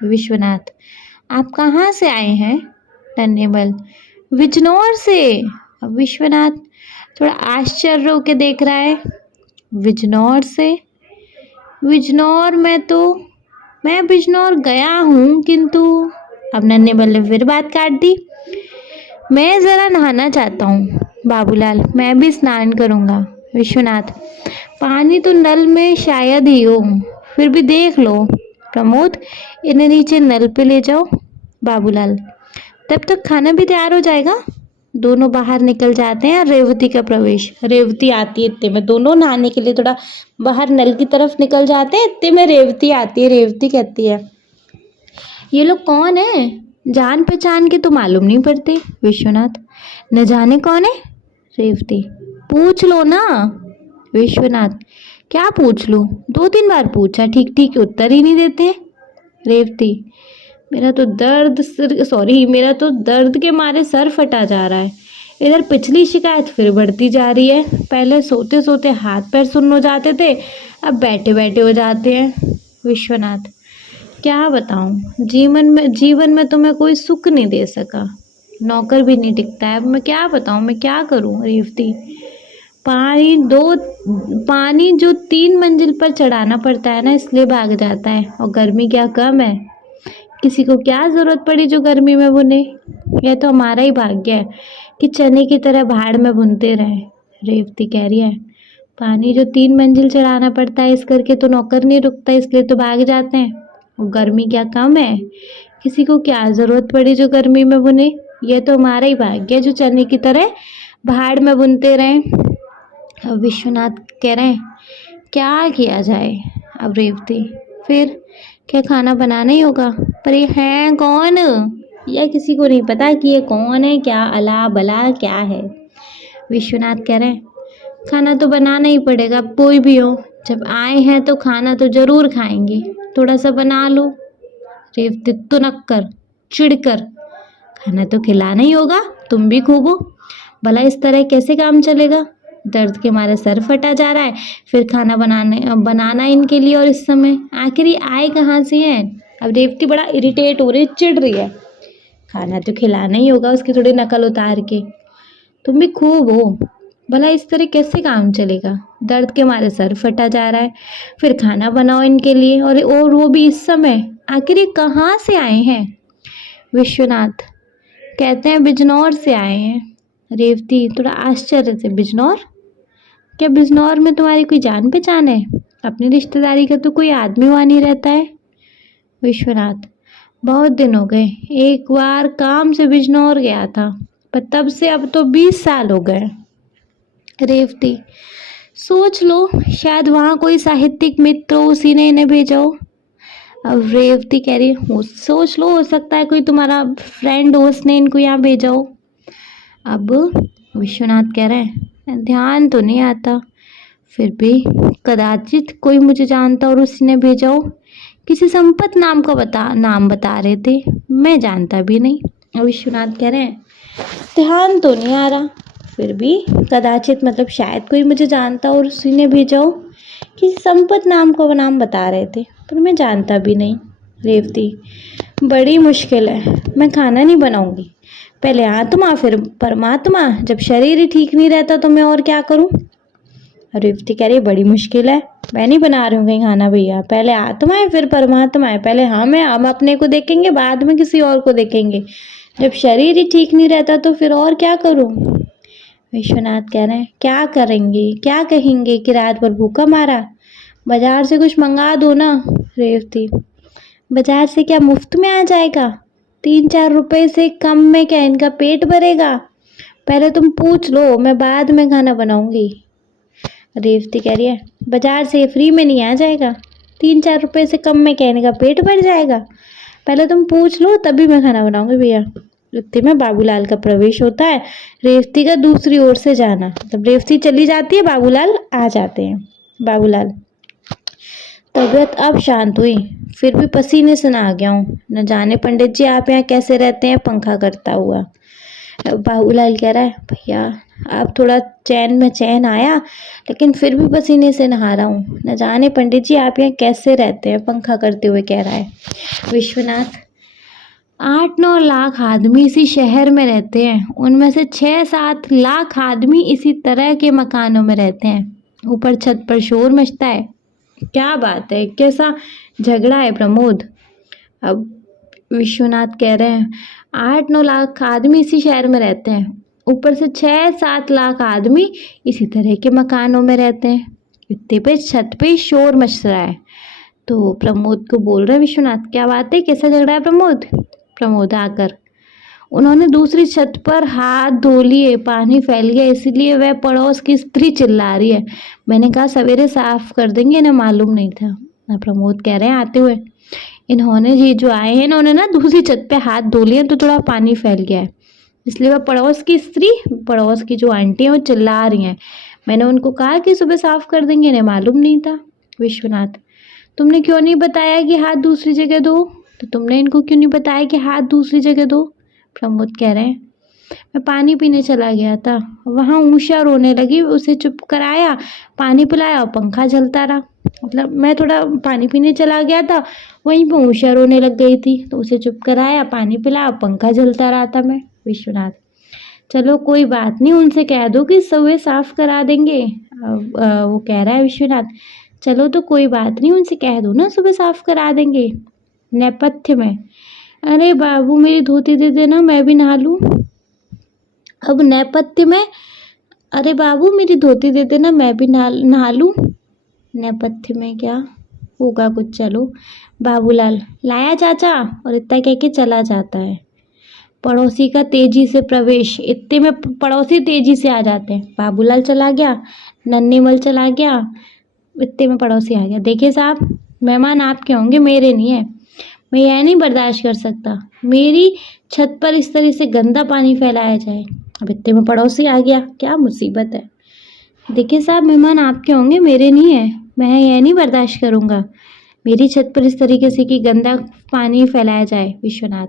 विश्वनाथ, आप कहाँ से आए हैं। नन्हेमल, बिजनौर से। अब विश्वनाथ थोड़ा आश्चर्य होके देख रहा है, बिजनौर से, बिजनौर में तो मैं बिजनौर गया हूँ, किंतु। अब नन्हेमल ने फिर बात काट दी, मैं ज़रा नहाना चाहता हूँ। बाबूलाल, मैं भी स्नान करूँगा। विश्वनाथ, पानी तो नल में शायद ही हो, फिर भी देख लो। प्रमोद, इन्हें नीचे नल पे ले जाओ। बाबूलाल, तब तक खाना भी तैयार हो जाएगा। दोनों बाहर निकल जाते हैं और रेवती का प्रवेश। रेवती आती है, इतने में दोनों नहाने के लिए थोड़ा बाहर नल की तरफ निकल जाते हैं। इतने में रेवती आती है। रेवती कहती है, ये लोग कौन है? जान पहचान के तो मालूम नहीं पड़ते। विश्वनाथ, न जाने कौन है। रेवती, पूछ लो ना। विश्वनाथ, क्या पूछ लूं? 2-3 बार पूछा, ठीक ठीक उत्तर ही नहीं देते। रेवती, मेरा तो दर्द के मारे सर फटा जा रहा है। इधर पिछली शिकायत फिर बढ़ती जा रही है। पहले सोते सोते हाथ पैर सुन्न हो जाते थे, अब बैठे बैठे हो जाते हैं। विश्वनाथ, क्या बताऊं, जीवन में तो मैं कोई सुख नहीं दे सका। नौकर भी नहीं टिकता है। अब मैं क्या बताऊं, मैं क्या करूं। रेवती, पानी जो 3 मंजिल पर चढ़ाना पड़ता है ना, इसलिए भाग जाता है। और गर्मी क्या कम है? किसी को क्या जरूरत पड़ी जो गर्मी में बुने? यह तो हमारा ही भाग्य है कि चने की तरह भाड़ में बुनते रहे। रेवती कह रही है, पानी जो 3 मंजिल चढ़ाना पड़ता है इस करके तो नौकर नहीं रुकता, इसलिए तो भाग जाते हैं। और गर्मी क्या कम है? किसी को क्या जरूरत पड़ी जो गर्मी में बुने? यह तो हमारा ही भाग्य है जो चने की तरह भाड़ में बुनते रहे। अब विश्वनाथ कह रहे हैं, क्या किया जाए? अब रेवती, फिर क्या खाना बनाना ही होगा? पर ये हैं कौन? यह किसी को नहीं पता कि ये कौन है, क्या अला बला क्या है। विश्वनाथ कह रहे हैं, खाना तो बनाना ही पड़ेगा, अब कोई भी हो। जब आए हैं तो खाना तो जरूर खाएंगे, थोड़ा सा बना लो। रेवती तुनक कर, चिढ़कर, खाना तो खिलाना ही होगा, तुम भी खूब हो। भला इस तरह कैसे काम चलेगा? दर्द के मारे सर फटा जा रहा है, फिर खाना बनाना इनके लिए, और इस समय आखिर ये आए कहाँ से हैं? अब रेवती बड़ा इरिटेट हो रही, चिढ़ रही है। खाना तो खिलाना ही होगा, उसकी थोड़ी नकल उतार के। तुम भी खूब हो, भला इस तरह कैसे काम चलेगा? दर्द के मारे सर फटा जा रहा है, फिर खाना बनाओ इनके लिए, और वो भी इस समय। आखिर ये कहाँ से आए हैं? विश्वनाथ कहते हैं बिजनौर से आए हैं। रेवती थोड़ा आश्चर्य से, बिजनौर? क्या बिजनौर में तुम्हारी कोई जान पहचान है? अपनी रिश्तेदारी का तो कोई आदमी वहाँ नहीं रहता है। विश्वनाथ, बहुत दिन हो गए, एक बार काम से बिजनौर गया था, पर तब से अब तो 20 साल हो गए। रेवती, सोच लो, शायद वहाँ कोई साहित्यिक मित्र हो, उसी ने इन्हें भेजा हो। अब रेवती कह रही हो, सोच लो, हो सकता है कोई तुम्हारा फ्रेंड हो, उसने इनको यहाँ भेजा हो। अब विश्वनाथ कह रहे हैं, ध्यान तो नहीं आता, फिर भी कदाचित कोई मुझे जानता और उसने भेजा हो। किसी संपत नाम बता रहे थे, मैं जानता भी नहीं। विश्वनाथ कह रहे हैं, ध्यान तो नहीं आ रहा, फिर भी कदाचित मतलब शायद कोई मुझे जानता और उसी ने भेजा हो। किसी संपत नाम बता रहे थे, पर मैं जानता भी नहीं। रेवती, बड़ी मुश्किल है, मैं खाना नहीं बनाऊंगी। पहले आत्मा फिर परमात्मा, जब शरीर ही ठीक नहीं रहता तो मैं और क्या करूं? रेवती कह रही, बड़ी मुश्किल है, मैं नहीं बना रही हूँ कहीं खाना भैया। पहले आत्मा है फिर परमात्मा है, पहले हम अपने को देखेंगे, बाद में किसी और को देखेंगे। जब शरीर ही ठीक नहीं रहता तो फिर और क्या करूं? विश्वनाथ कह रहे हैं, क्या करेंगे, क्या कहेंगे कि रात भर भूखा मारा? बाजार से कुछ मंगा दो ना। रेवती, बाजार से क्या मुफ्त में आ जाएगा? 3-4 रुपए से कम में क्या इनका पेट भरेगा? पहले तुम पूछ लो, मैं बाद में खाना बनाऊंगी। रेवती कह रही है, बाजार से फ्री में नहीं आ जाएगा, 3-4 रुपए से कम में क्या इनका पेट भर जाएगा? पहले तुम पूछ लो, तभी मैं खाना बनाऊंगी भैया। इतने में बाबूलाल का प्रवेश होता है। रेवती का दूसरी ओर से जाना, तब रेवती चली जाती है, बाबूलाल आ जाते हैं। बाबूलाल, तबीयत अब शांत हुई, फिर भी पसीने से नहा गया हूँ। न जाने पंडित जी आप यहाँ कैसे रहते हैं, पंखा करता हुआ। बाबूलाल कह रहा है, भैया अब थोड़ा चैन आया, लेकिन फिर भी पसीने से नहा रहा हूँ। न जाने पंडित जी आप यहाँ कैसे रहते हैं, पंखा करते हुए कह रहा है। विश्वनाथ, 8-9 लाख आदमी इसी शहर में रहते हैं, उनमें से 6-7 लाख आदमी इसी तरह के मकानों में रहते हैं। ऊपर छत पर शोर मचता है। क्या बात है, कैसा झगड़ा है प्रमोद? अब विश्वनाथ कह रहे हैं, 8-9 लाख आदमी इसी शहर में रहते हैं, ऊपर से 6-7 लाख आदमी इसी तरह के मकानों में रहते हैं। इतने पे छत पे शोर मच रहा है। तो प्रमोद को बोल रहे विश्वनाथ, क्या बात है, कैसा झगड़ा है प्रमोद? प्रमोद आकर, उन्होंने दूसरी छत पर हाथ धो लिए, पानी फैल गया इसीलिए वह पड़ोस की स्त्री चिल्ला रही है। मैंने कहा सवेरे साफ कर देंगे, इन्हें मालूम नहीं था। प्रमोद कह रहे हैं आते हुए, इन्होंने ये जो आए हैं इन्होंने ना दूसरी छत पे हाथ धो लिए तो थोड़ा पानी फैल गया है, इसलिए वह पड़ोस की स्त्री, पड़ोस की जो आंटी है वो चिल्ला रही हैं। मैंने उनको कहा कि सुबह साफ कर देंगे, इन्हें मालूम नहीं था। विश्वनाथ, तुमने क्यों नहीं बताया कि हाथ दूसरी जगह दो? तो तुमने इनको क्यों नहीं बताया कि हाथ दूसरी जगह दो? प्रमोद कह रहे हैं, मैं पानी पीने चला गया था, वहाँ उषा रोने लगी, उसे चुप कराया, पानी पिलाया और पंखा चलता रहा। मतलब मैं थोड़ा पानी पीने चला गया था, वहीं पर उषा रोने लग गई थी, तो उसे चुप कराया, पानी पिलाया, पंखा चलता रहा था मैं। विश्वनाथ, चलो कोई बात नहीं, उनसे कह दो कि सुबह साफ करा देंगे। वो कह रहा है विश्वनाथ, चलो तो कोई बात नहीं, उनसे कह दो ना सुबह साफ करा देंगे। नेपथ्य में, अरे बाबू मेरी धोती दे देना, मैं भी नहा लूँ। अब नेपथ्य में, अरे बाबू मेरी धोती दे देना, मैं भी नहा लूँ। नेपथ्य में क्या होगा कुछ। चलो बाबूलाल, लाया चाचा, और इतना कह के चला जाता है। पड़ोसी का तेजी से प्रवेश, इतने में पड़ोसी तेजी से आ जाते हैं। बाबूलाल चला गया, नन्हीमल चला गया, इतने में पड़ोसी आ गया। देखिए साहब, मेहमान आपके होंगे, मेरे नहीं है, मैं यह नहीं बर्दाश्त कर सकता, मेरी छत पर इस तरह से गंदा पानी फैलाया जाए। अब इतने में पड़ोसी आ गया, क्या मुसीबत है। देखिए साहब, मेहमान आपके होंगे, मेरे नहीं है, मैं यह नहीं बर्दाश्त करूँगा, मेरी छत पर इस तरीके से कि गंदा पानी फैलाया जाए। विश्वनाथ,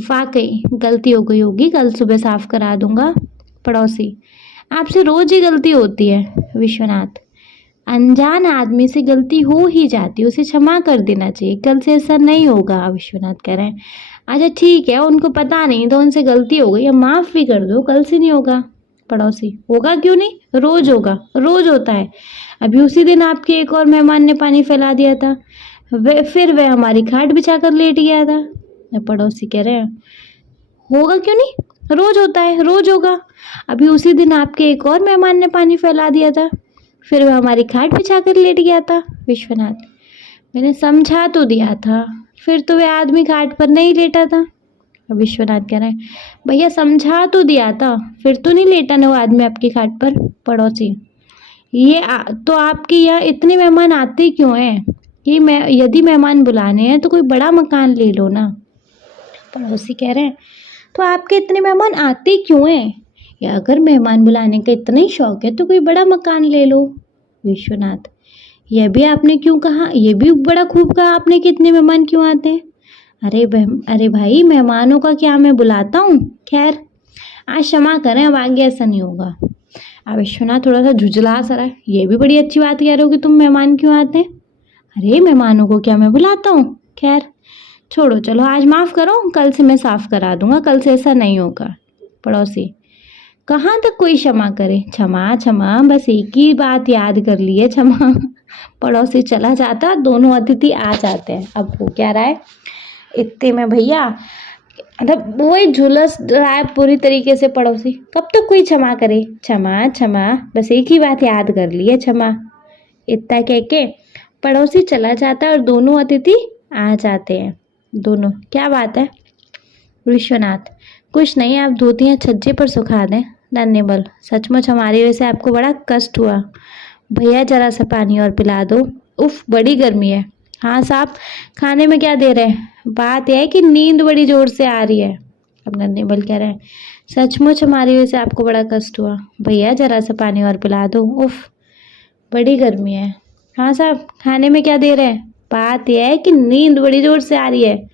वाकई गलती हो गई होगी, कल सुबह साफ करा दूंगा। पड़ोसी, आपसे रोज ही गलती होती है। विश्वनाथ, अनजान आदमी से गलती हो ही जाती है, उसे क्षमा कर देना चाहिए, कल से ऐसा नहीं होगा। विश्वनाथ कह रहे हैं, अच्छा ठीक है, उनको पता नहीं तो उनसे गलती हो गई, अब माफ़ भी कर दो, कल से नहीं होगा। पड़ोसी, होगा क्यों नहीं, रोज होगा, रोज होता है। अभी उसी दिन आपके एक और मेहमान ने पानी फैला दिया था, फिर वह हमारी खाट बिछा कर लेट गया था। पड़ोसी कह रहे हैं, होगा क्यों नहीं, रोज होता है, रोज होगा। अभी उसी दिन आपके एक और मेहमान ने पानी फैला दिया था, फिर वह हमारी खाट बिछा कर लेट गया था। विश्वनाथ, मैंने समझा तो दिया था, फिर तो वह आदमी खाट पर नहीं लेटा था। विश्वनाथ कह रहे हैं, भैया समझा तो दिया था, फिर तो नहीं लेटा ना वो आदमी आपकी खाट पर। पड़ोसी, तो आपके यहाँ इतने मेहमान आते क्यों हैं? कि मैं यदि मेहमान बुलाने हैं तो कोई बड़ा मकान ले लो ना। पड़ोसी कह रहे हैं, तो आपके इतने मेहमान आते क्यों हैं? या अगर मेहमान बुलाने का इतना ही शौक है तो कोई बड़ा मकान ले लो। विश्वनाथ, यह भी आपने क्यों कहा, यह भी बड़ा खूब कहा आपने कि इतने मेहमान क्यों आते हैं। अरे भाई, मेहमानों का क्या मैं बुलाता हूँ, खैर आज क्षमा करें, अब आगे ऐसा नहीं होगा। अब विश्वनाथ थोड़ा सा झुंझला सा रहा है, ये भी बड़ी अच्छी बात कह रहे हो कि तुम मेहमान क्यों आते हैं। अरे मेहमानों को क्या मैं बुलाता हूँ, खैर छोड़ो, चलो आज माफ़ करो, कल से मैं साफ करा दूंगा, कल से ऐसा नहीं होगा। पड़ोसी, कहाँ तक कोई क्षमा करे, क्षमा क्षमा, बस एक ही बात याद कर ली है, क्षमा। पड़ोसी चला जाता, दोनों अतिथि आ जाते हैं। अब हो क्या रहा है, इतने में भैया, मतलब वही झुलस रहा है पूरी तरीके से। पड़ोसी, कब तक कोई क्षमा करे, क्षमा क्षमा, बस एक ही बात याद कर ली है, क्षमा। इतना कह के पड़ोसी चला जाता है और दोनों अतिथि आ जाते हैं। दोनों, क्या बात है। विश्वनाथ, कुछ नहीं, आप धोतियाँ छज्जे पर सुखा दें। नन्हेबल, सचमुच हमारी वजह से आपको बड़ा कष्ट हुआ, भैया जरा सा पानी और पिला दो, उफ बड़ी गर्मी है। हाँ साहब, खाने में क्या दे रहे हैं? बात यह है कि नींद बड़ी जोर से आ रही है। अब नन्हेबल कह रहे हैं, सचमुच हमारी वजह से आपको बड़ा कष्ट हुआ, भैया जरा सा पानी और पिला दो, उफ बड़ी गर्मी है। हाँ साहब, खाने में क्या दे रहे हैं? बात यह है कि नींद बड़ी जोर से आ रही है।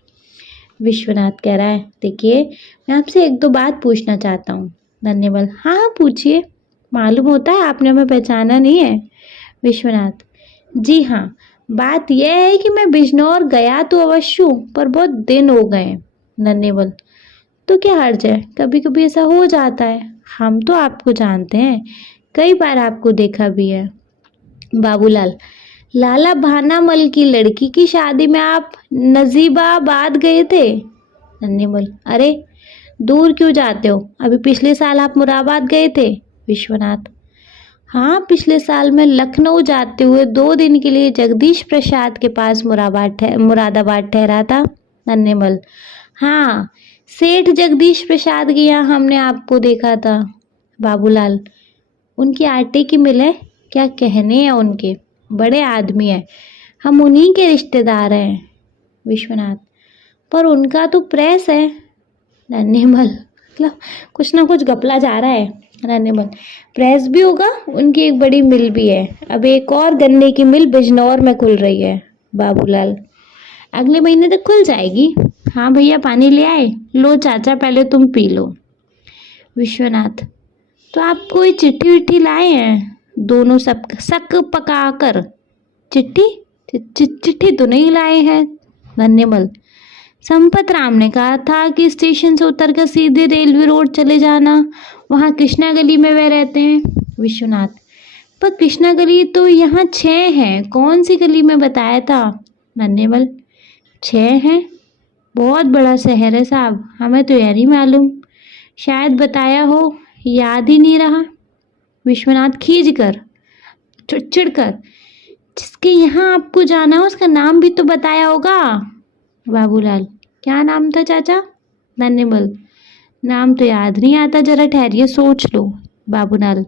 विश्वनाथ कह रहा है, देखिए मैं आपसे एक दो बात पूछना चाहता हूँ। नन्हेबल, हाँ हाँ पूछिए, मालूम होता है आपने हमें पहचाना नहीं है। विश्वनाथ, जी हाँ, बात यह है कि मैं बिजनौर गया तो अवश्य हूँ, पर बहुत दिन हो गए। नन्हेबल, तो क्या हर्ज है, कभी कभी ऐसा हो जाता है, हम तो आपको जानते हैं, कई बार आपको देखा भी है। बाबूलाल, लाला भानामल की लड़की की शादी में आप नजीबाबाद गए थे। नन्हेबल, अरे दूर क्यों जाते हो, अभी पिछले साल आप मुरादाबाद गए थे। विश्वनाथ, हाँ, पिछले साल मैं लखनऊ जाते हुए 2 दिन के लिए जगदीश प्रसाद के पास मुरादाबाद ठहरा था। नन्हेमल। हाँ, सेठ जगदीश प्रसाद के यहाँ हमने आपको देखा था। बाबूलाल। उनकी आटे की मिल है, क्या कहने हैं उनके, बड़े आदमी है, हम उन्हीं के रिश्तेदार हैं। विश्वनाथ। पर उनका तो प्रेस है। नन्हेमल। मतलब कुछ ना कुछ घपला जा रहा है। नन्हेमल। प्रेस भी होगा, उनकी एक बड़ी मिल भी है, अब एक और गन्ने की मिल बिजनौर में खुल रही है। बाबूलाल। अगले महीने तक खुल जाएगी। हाँ भैया, पानी ले आए? लो चाचा, पहले तुम पी लो। विश्वनाथ। तो आप कोई चिट्ठी विट्ठी लाए हैं? दोनों सब शक पका कर। चिट्ठी? चिट्ठी तो नहीं लाए हैं। नन्हेमल। संपत राम ने कहा था कि स्टेशन से उतरकर सीधे रेलवे रोड चले जाना, वहाँ कृष्णा गली में वह रहते हैं। विश्वनाथ। पर कृष्णा गली तो यहाँ 6 हैं, कौन सी गली में बताया था? नन्हेमल। 6 हैं? बहुत बड़ा शहर है साहब, हमें तो यह नहीं मालूम, शायद बताया हो, याद ही नहीं रहा। विश्वनाथ खींच कर, चिड़चिड़ कर। जिसके यहाँ आपको जाना है उसका नाम भी तो बताया होगा। बाबूलाल। क्या नाम था चाचा? नन्हेमल। नाम तो याद नहीं आता, जरा ठहरिए सोच लो। बाबूलाल।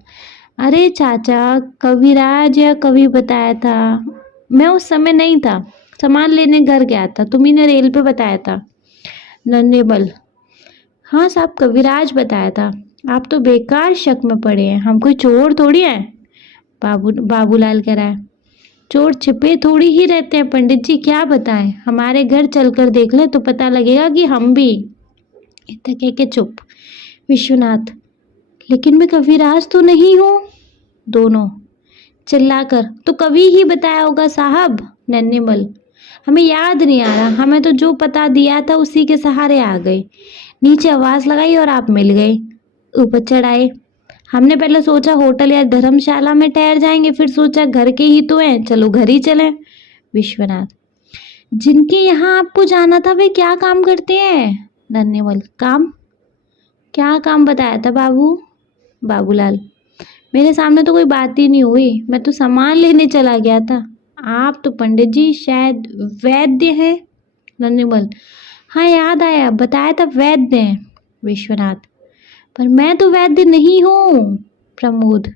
अरे चाचा, कविराज या कवि बताया था, मैं उस समय नहीं था, सामान लेने घर गया था, तुम्ही ने रेल पे बताया था। नन्हेमल। हाँ साहब, कविराज बताया था, आप तो बेकार शक में पड़े हैं, हम कोई चोर थोड़ी हैं। बाबूलाल कह रहा है, चोर छिपे थोड़ी ही रहते हैं पंडित जी, क्या बताएं, हमारे घर चलकर देख ले तो पता लगेगा कि हम भी। इतना कह के चुप। विश्वनाथ। लेकिन मैं कविराज तो नहीं हूँ। दोनों चिल्लाकर, तो कवि ही बताया होगा साहब। नन्हेमल। हमें याद नहीं आ रहा, हमें तो जो पता दिया था उसी के सहारे आ गए, नीचे आवाज लगाई और आप मिल गए, ऊपर चढ़ाए। हमने पहले सोचा होटल या धर्मशाला में ठहर जाएंगे, फिर सोचा घर के ही तो हैं, चलो घर ही चलें। विश्वनाथ। जिनके यहाँ आपको जाना था वे क्या काम करते हैं? नन्हेमल। काम? क्या काम बताया था बाबू? बाबूलाल। मेरे सामने तो कोई बात ही नहीं हुई, मैं तो सामान लेने चला गया था। आप तो पंडित जी शायद वैद्य हैं। नन्हेमल। हाँ याद आया, बताया था वैद्य हैं। विश्वनाथ। पर मैं तो वैद्य नहीं हूँ। प्रमोद।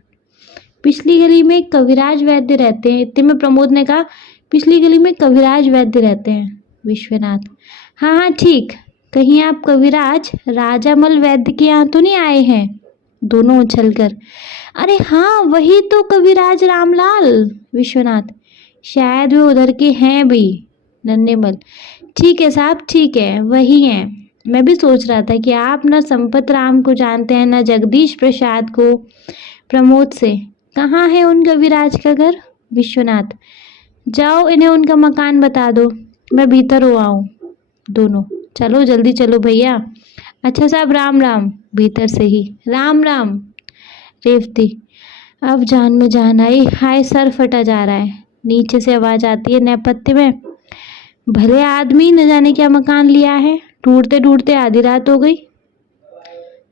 पिछली गली में कविराज वैद्य रहते हैं, इतने में प्रमोद ने कहा, पिछली गली में कविराज वैद्य रहते हैं। विश्वनाथ। हाँ हाँ ठीक, कहीं आप कविराज राजामल वैद्य के यहाँ तो नहीं आए हैं? दोनों उछलकर, अरे हाँ वही तो कविराज रामलाल। विश्वनाथ। शायद वे उधर के हैं भी। नन्हेमल। ठीक है साहब, ठीक है, वही हैं, मैं भी सोच रहा था कि आप ना संपत राम को जानते हैं ना जगदीश प्रसाद को। प्रमोद से, कहाँ है उन कविराज का घर? विश्वनाथ। जाओ इन्हें उनका मकान बता दो, मैं भीतर हो आऊँ। दोनों, चलो जल्दी चलो भैया। अच्छा साहब, राम राम। भीतर से ही, राम राम। रेवती। अब जान में जान आई, हाय सर फटा जा रहा है। नीचे से आवाज आती है नेपथ्य में, भले आदमी न जाने क्या मकान लिया है, ढूंढते ढूंढते आधी रात हो गई।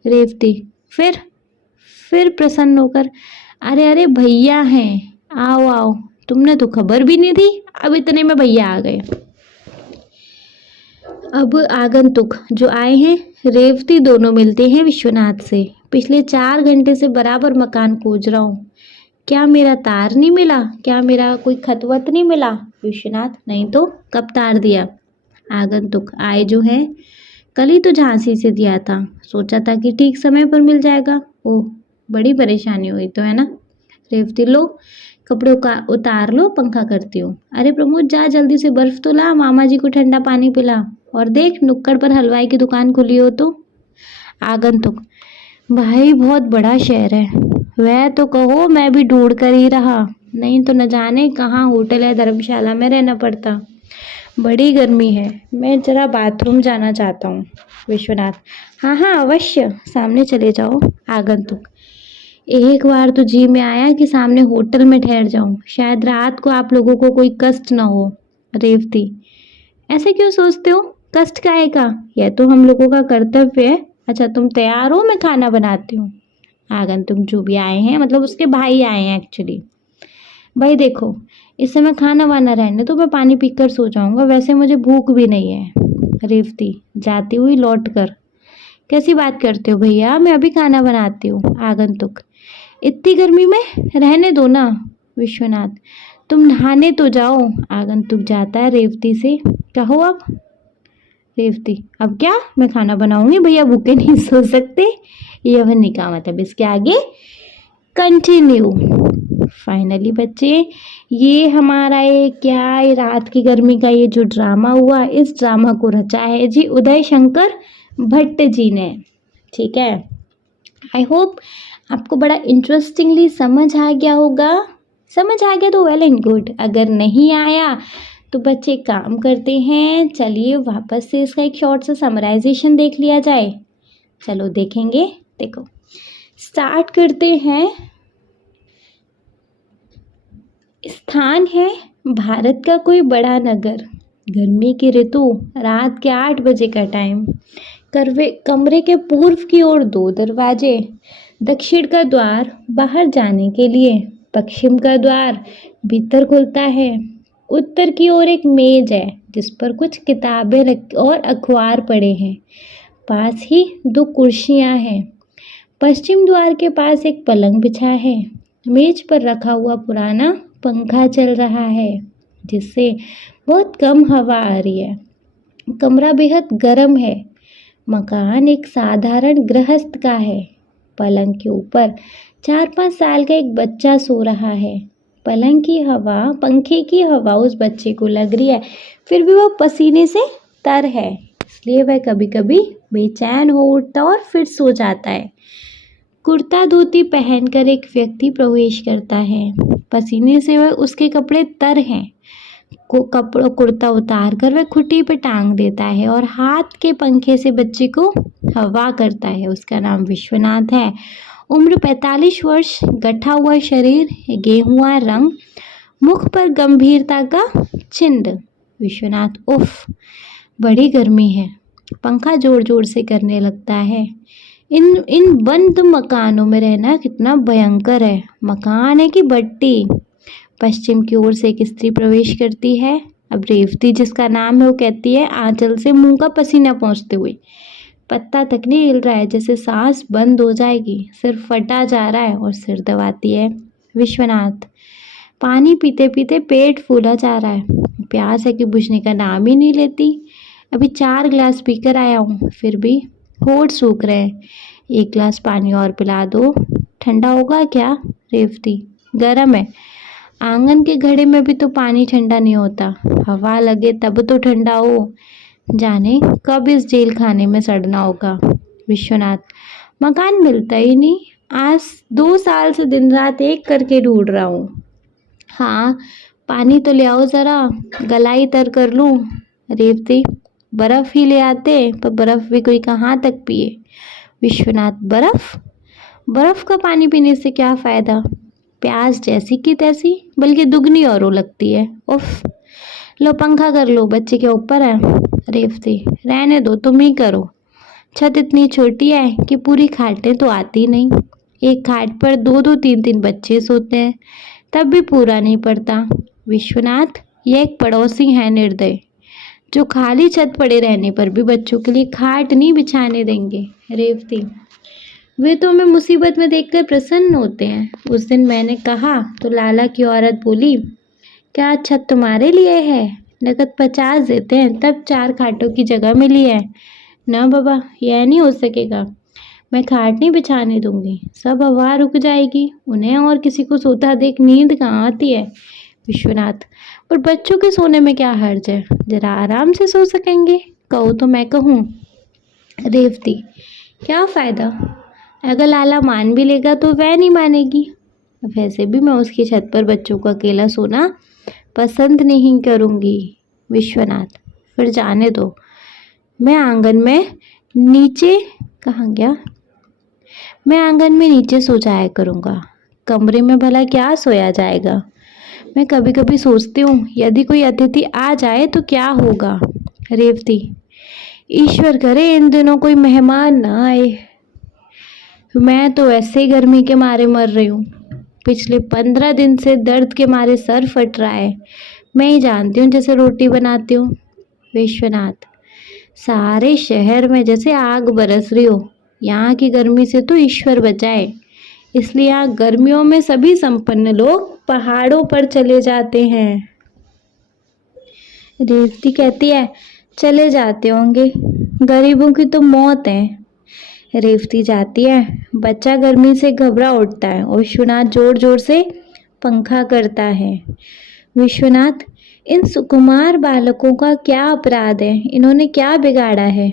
रेवती। फिर प्रसन्न होकर, अरे अरे भैया हैं, आओ आओ, तुमने तो खबर भी नहीं दी, अब इतने में भैया आ गए। अब आगंतुक जो आए हैं, रेवती दोनों मिलते हैं विश्वनाथ से, पिछले 4 घंटे से बराबर मकान खोज रहा हूँ, क्या मेरा तार नहीं मिला, क्या मेरा कोई खतवत नहीं मिला? विश्वनाथ। नहीं तो कब तार दिया? आगंतुक आए जो है, कल ही तो झांसी से दिया था, सोचा था कि ठीक समय पर मिल जाएगा। ओह, बड़ी परेशानी हुई तो है ना? रेवती। लो कपड़े उतार लो, पंखा करती हूँ। अरे प्रमोद जा जल्दी से बर्फ तो ला, मामा जी को ठंडा पानी पिला, और देख नुक्कड़ पर हलवाई की दुकान खुली हो तो। आगंतुक। भाई बहुत बड़ा शहर है, वह तो कहो मैं भी ढूंढ कर ही रहा, नहीं तो न जाने कहाँ होटल या धर्मशाला में रहना पड़ता। बड़ी गर्मी है, मैं जरा बाथरूम जाना चाहता हूँ। विश्वनाथ। हाँ हाँ अवश्य, सामने चले जाओ। आगंतुक। एक बार तो जी में आया कि सामने होटल में ठहर जाऊं, शायद रात को आप लोगों को कोई कष्ट न हो। रेवती। ऐसे क्यों सोचते हो, कष्ट काहे का, यह तो हम लोगों का कर्तव्य है। अच्छा तुम तैयार हो, मैं खाना बनाती हूँ। आगंतुक जो भी आए हैं, मतलब उसके भाई आए हैं एक्चुअली। भाई देखो, इस समय खाना वाना रहने तो मैं पानी पीकर सो जाऊंगा, वैसे मुझे भूख भी नहीं है। रेवती जाती हुई लौट कर, कैसी बात करते हो भैया, मैं अभी खाना बनाती हूँ। आगंतुक, इतनी गर्मी में रहने दो ना। विश्वनाथ, तुम नहाने तो जाओ। आगंतुक जाता है रेवती से, कहो अब। रेवती, अब क्या, मैं खाना बनाऊंगी, भैया भूखे नहीं सो सकते। यह का मतलब इसके आगे कंटिन्यू। फाइनली बच्चे, ये हमारा ये क्या, ये रात की गर्मी का ये जो ड्रामा हुआ, इस ड्रामा को रचा है जी उदय शंकर भट्ट जी ने। ठीक है, आई होप आपको बड़ा इंटरेस्टिंगली समझ आ गया होगा। समझ आ गया तो वेल एंड गुड, अगर नहीं आया तो बच्चे काम करते हैं, चलिए वापस से इसका एक शॉर्ट सा समराइजेशन देख लिया जाए। चलो देखेंगे। देखो, स्टार्ट करते हैं। स्थान है भारत का कोई बड़ा नगर, गर्मी की ऋतु, रात के 8 बजे का टाइम। कमरे के पूर्व की ओर 2 दरवाजे, दक्षिण का द्वार बाहर जाने के लिए, पश्चिम का द्वार भीतर खुलता है। उत्तर की ओर एक मेज है जिस पर कुछ किताबें और अखबार पड़े हैं। पास ही 2 कुर्सियां हैं। पश्चिम द्वार के पास एक पलंग बिछा है। मेज पर रखा हुआ पुराना पंखा चल रहा है जिससे बहुत कम हवा आ रही है। कमरा बेहद गर्म है। मकान एक साधारण गृहस्थ का है। पलंग के ऊपर 4-5 साल का एक बच्चा सो रहा है। पंखे की हवा उस बच्चे को लग रही है, फिर भी वह पसीने से तर है, इसलिए वह कभी कभी बेचैन हो उठता और फिर सो जाता है। कुर्ता धोती पहनकर एक व्यक्ति प्रवेश करता है। पसीने से वह उसके कपड़े तर हैं। कुर्ता उतार कर वह खुट्टी पे टांग देता है और हाथ के पंखे से बच्चे को हवा करता है। उसका नाम विश्वनाथ है। उम्र 45 वर्ष, गठा हुआ शरीर, गेहुआ रंग, मुख पर गंभीरता का चिन्ह। विश्वनाथ, उफ, बड़ी गर्मी है। पंखा जोर जोर से करने लगता है। इन बंद मकानों में रहना कितना भयंकर है। मकान है कि भट्टी। पश्चिम की ओर से एक स्त्री प्रवेश करती है। अब रेवती जिसका नाम है वो कहती है, आंचल से मुंह का पसीना पोंछते हुए, पत्ता तक नहीं हिल रहा है, जैसे सांस बंद हो जाएगी, सिर फटा जा रहा है, और सिर दबाती है। विश्वनाथ, पानी पीते पीते पेट फूला जा रहा है, प्यास है कि बुझने का नाम ही नहीं लेती। अभी 4 गिलास पीकर आया हूँ, फिर भी होठ सूख रहे हैं। 1 गिलास पानी और पिला दो। ठंडा होगा क्या? रेवती, गर्म है। आंगन के घड़े में भी तो पानी ठंडा नहीं होता, हवा लगे तब तो ठंडा हो। जाने कब इस जेल खाने में सड़ना होगा। विश्वनाथ, मकान मिलता ही नहीं, आज 2 साल से दिन रात एक करके ढूंढ रहा हूँ। हाँ, पानी तो ले आओ ज़रा, गलाई तर कर लूँ। रेवती, बर्फ़ ही ले आते, पर बर्फ़ भी कोई कहाँ तक पिए। विश्वनाथ, बर्फ़ का पानी पीने से क्या फ़ायदा, प्यास जैसी की तैसी, बल्कि दुगनी और वो लगती है। उफ, लो पंखा कर लो, बच्चे के ऊपर है। रेवती, रहने दो, तुम ही करो। छत इतनी छोटी है कि पूरी खाटें तो आती नहीं। एक खाट पर 2-2, 3-3 बच्चे सोते हैं, तब भी पूरा नहीं पड़ता। विश्वनाथ, ये एक पड़ोसी है निर्दय, जो खाली छत पड़े रहने पर भी बच्चों के लिए खाट नहीं बिछाने देंगे। रेवती, वे तो हमें मुसीबत में देखकर प्रसन्न होते हैं। उस दिन मैंने कहा तो लाला की औरत बोली, क्या छत तुम्हारे लिए है? नकद 50 देते हैं, तब 4 खाटों की जगह मिली है। ना बाबा, यह नहीं हो सकेगा, मैं खाट नहीं बिछाने दूंगी, सब हवा रुक जाएगी, उन्हें और किसी को सोता देख नींद कहाँ आती है। विश्वनाथ, पर बच्चों के सोने में क्या हर्ज है, जरा आराम से सो सकेंगे, कहो तो मैं कहूँ। रेवती, क्या फ़ायदा, अगर लाला मान भी लेगा तो वह नहीं मानेगी। वैसे भी मैं उसकी छत पर बच्चों को अकेला सोना पसंद नहीं करूँगी। विश्वनाथ, फिर जाने दो, मैं आंगन में नीचे कहाँ गया, मैं आंगन में नीचे सो जाया करूँगा, कमरे में भला क्या सोया जाएगा। मैं कभी कभी सोचती हूँ यदि कोई अतिथि आ जाए तो क्या होगा। रेवती, ईश्वर करे इन दिनों कोई मेहमान ना आए। मैं तो वैसे ही गर्मी के मारे मर रही हूँ। पिछले 15 दिन से दर्द के मारे सर फट रहा है। मैं ही जानती हूँ जैसे रोटी बनाती हूँ। विश्वनाथ, सारे शहर में जैसे आग बरस रही हो। यहाँ की गर्मी से तो ईश्वर बचाए। इसलिए यहाँ गर्मियों में सभी संपन्न लोग पहाड़ों पर चले जाते हैं। रेवती कहती है, चले जाते होंगे, गरीबों की तो मौत है। रेवती जाती है। बच्चा गर्मी से घबरा उठता है और विश्वनाथ जोर जोर से पंखा करता है। विश्वनाथ, इन सुकुमार बालकों का क्या अपराध है? इन्होंने क्या बिगाड़ा है?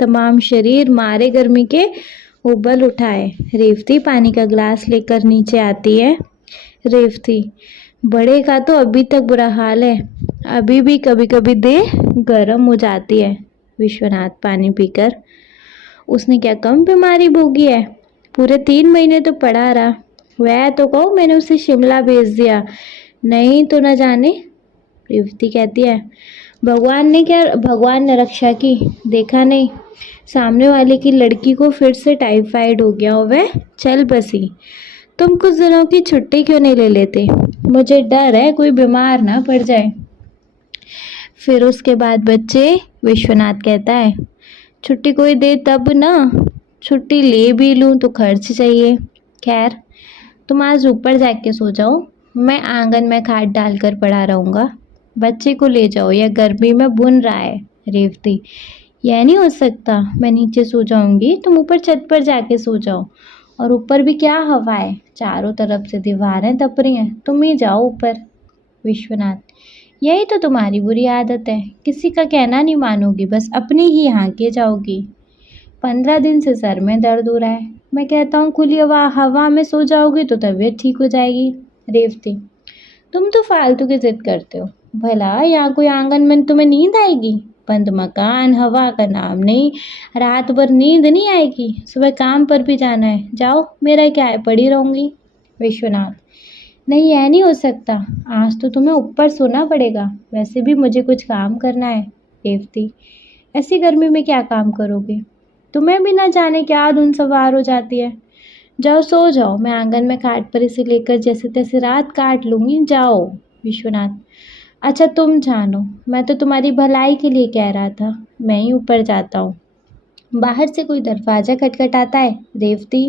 तमाम शरीर मारे गर्मी के उबल उठाए। रेवती पानी का गिलास लेकर नीचे आती है। रेवती, बड़े का तो अभी तक बुरा हाल है, अभी भी कभी कभी देह गर्म हो जाती है। विश्वनाथ पानी पीकर, उसने क्या कम बीमारी भोगी है? पूरे 3 महीने तो पड़ा रहा। वह तो कहो मैंने उसे शिमला भेज दिया, नहीं तो न जाने। रेवती कहती है, भगवान ने रक्षा की, देखा नहीं सामने वाले की लड़की को फिर से टाइफाइड हो गया और वह चल बसी। तुम कुछ दिनों की छुट्टी क्यों नहीं ले लेते? मुझे डर है कोई बीमार ना पड़ जाए। फिर उसके बाद बच्चे, विश्वनाथ कहता है, छुट्टी कोई दे तब ना, छुट्टी ले भी लूँ तो खर्च चाहिए। खैर, तुम आज ऊपर जाके सो जाओ, मैं आंगन में खाट डालकर पड़ा रहूँगा। बच्चे को ले जाओ, यह गर्मी में बुन रहा है। रेवती, यह नहीं हो सकता, मैं नीचे सो जाऊंगी, तुम ऊपर छत पर जाके सो जाओ। और ऊपर भी क्या हवा है, चारों तरफ से दीवारें तप रही हैं, तुम ही जाओ ऊपर। विश्वनाथ, यही तो तुम्हारी बुरी आदत है, किसी का कहना नहीं मानोगी, बस अपनी ही हाँके जाओगी। 15 दिन से सर में दर्द हो रहा है, मैं कहता हूँ खुली हवा में सो जाओगी तो तबीयत ठीक हो जाएगी। रेवती, तुम तो फालतू की जिद करते हो, भला यहाँ कोई आंगन में तुम्हें नींद आएगी? बंद मकान, हवा का नाम नहीं, रात भर नींद नहीं आएगी, सुबह काम पर भी जाना है, जाओ, मेरा क्या है, पड़ी रहूंगी। विश्वनाथ, नहीं यह नहीं हो सकता, आज तो तुम्हें ऊपर सोना पड़ेगा, वैसे भी मुझे कुछ काम करना है। रेवती, ऐसी गर्मी में क्या काम करोगे? तुम्हें भी ना जाने क्या धुन सवार हो जाती है। जाओ सो जाओ, मैं आंगन में खाट पर इसे लेकर जैसे तैसे रात काट लूंगी, जाओ। विश्वनाथ, अच्छा तुम जानो, मैं तो तुम्हारी भलाई के लिए कह रहा था, मैं ही ऊपर जाता हूँ। बाहर से कोई दरवाज़ा खटखटाता है। रेवती,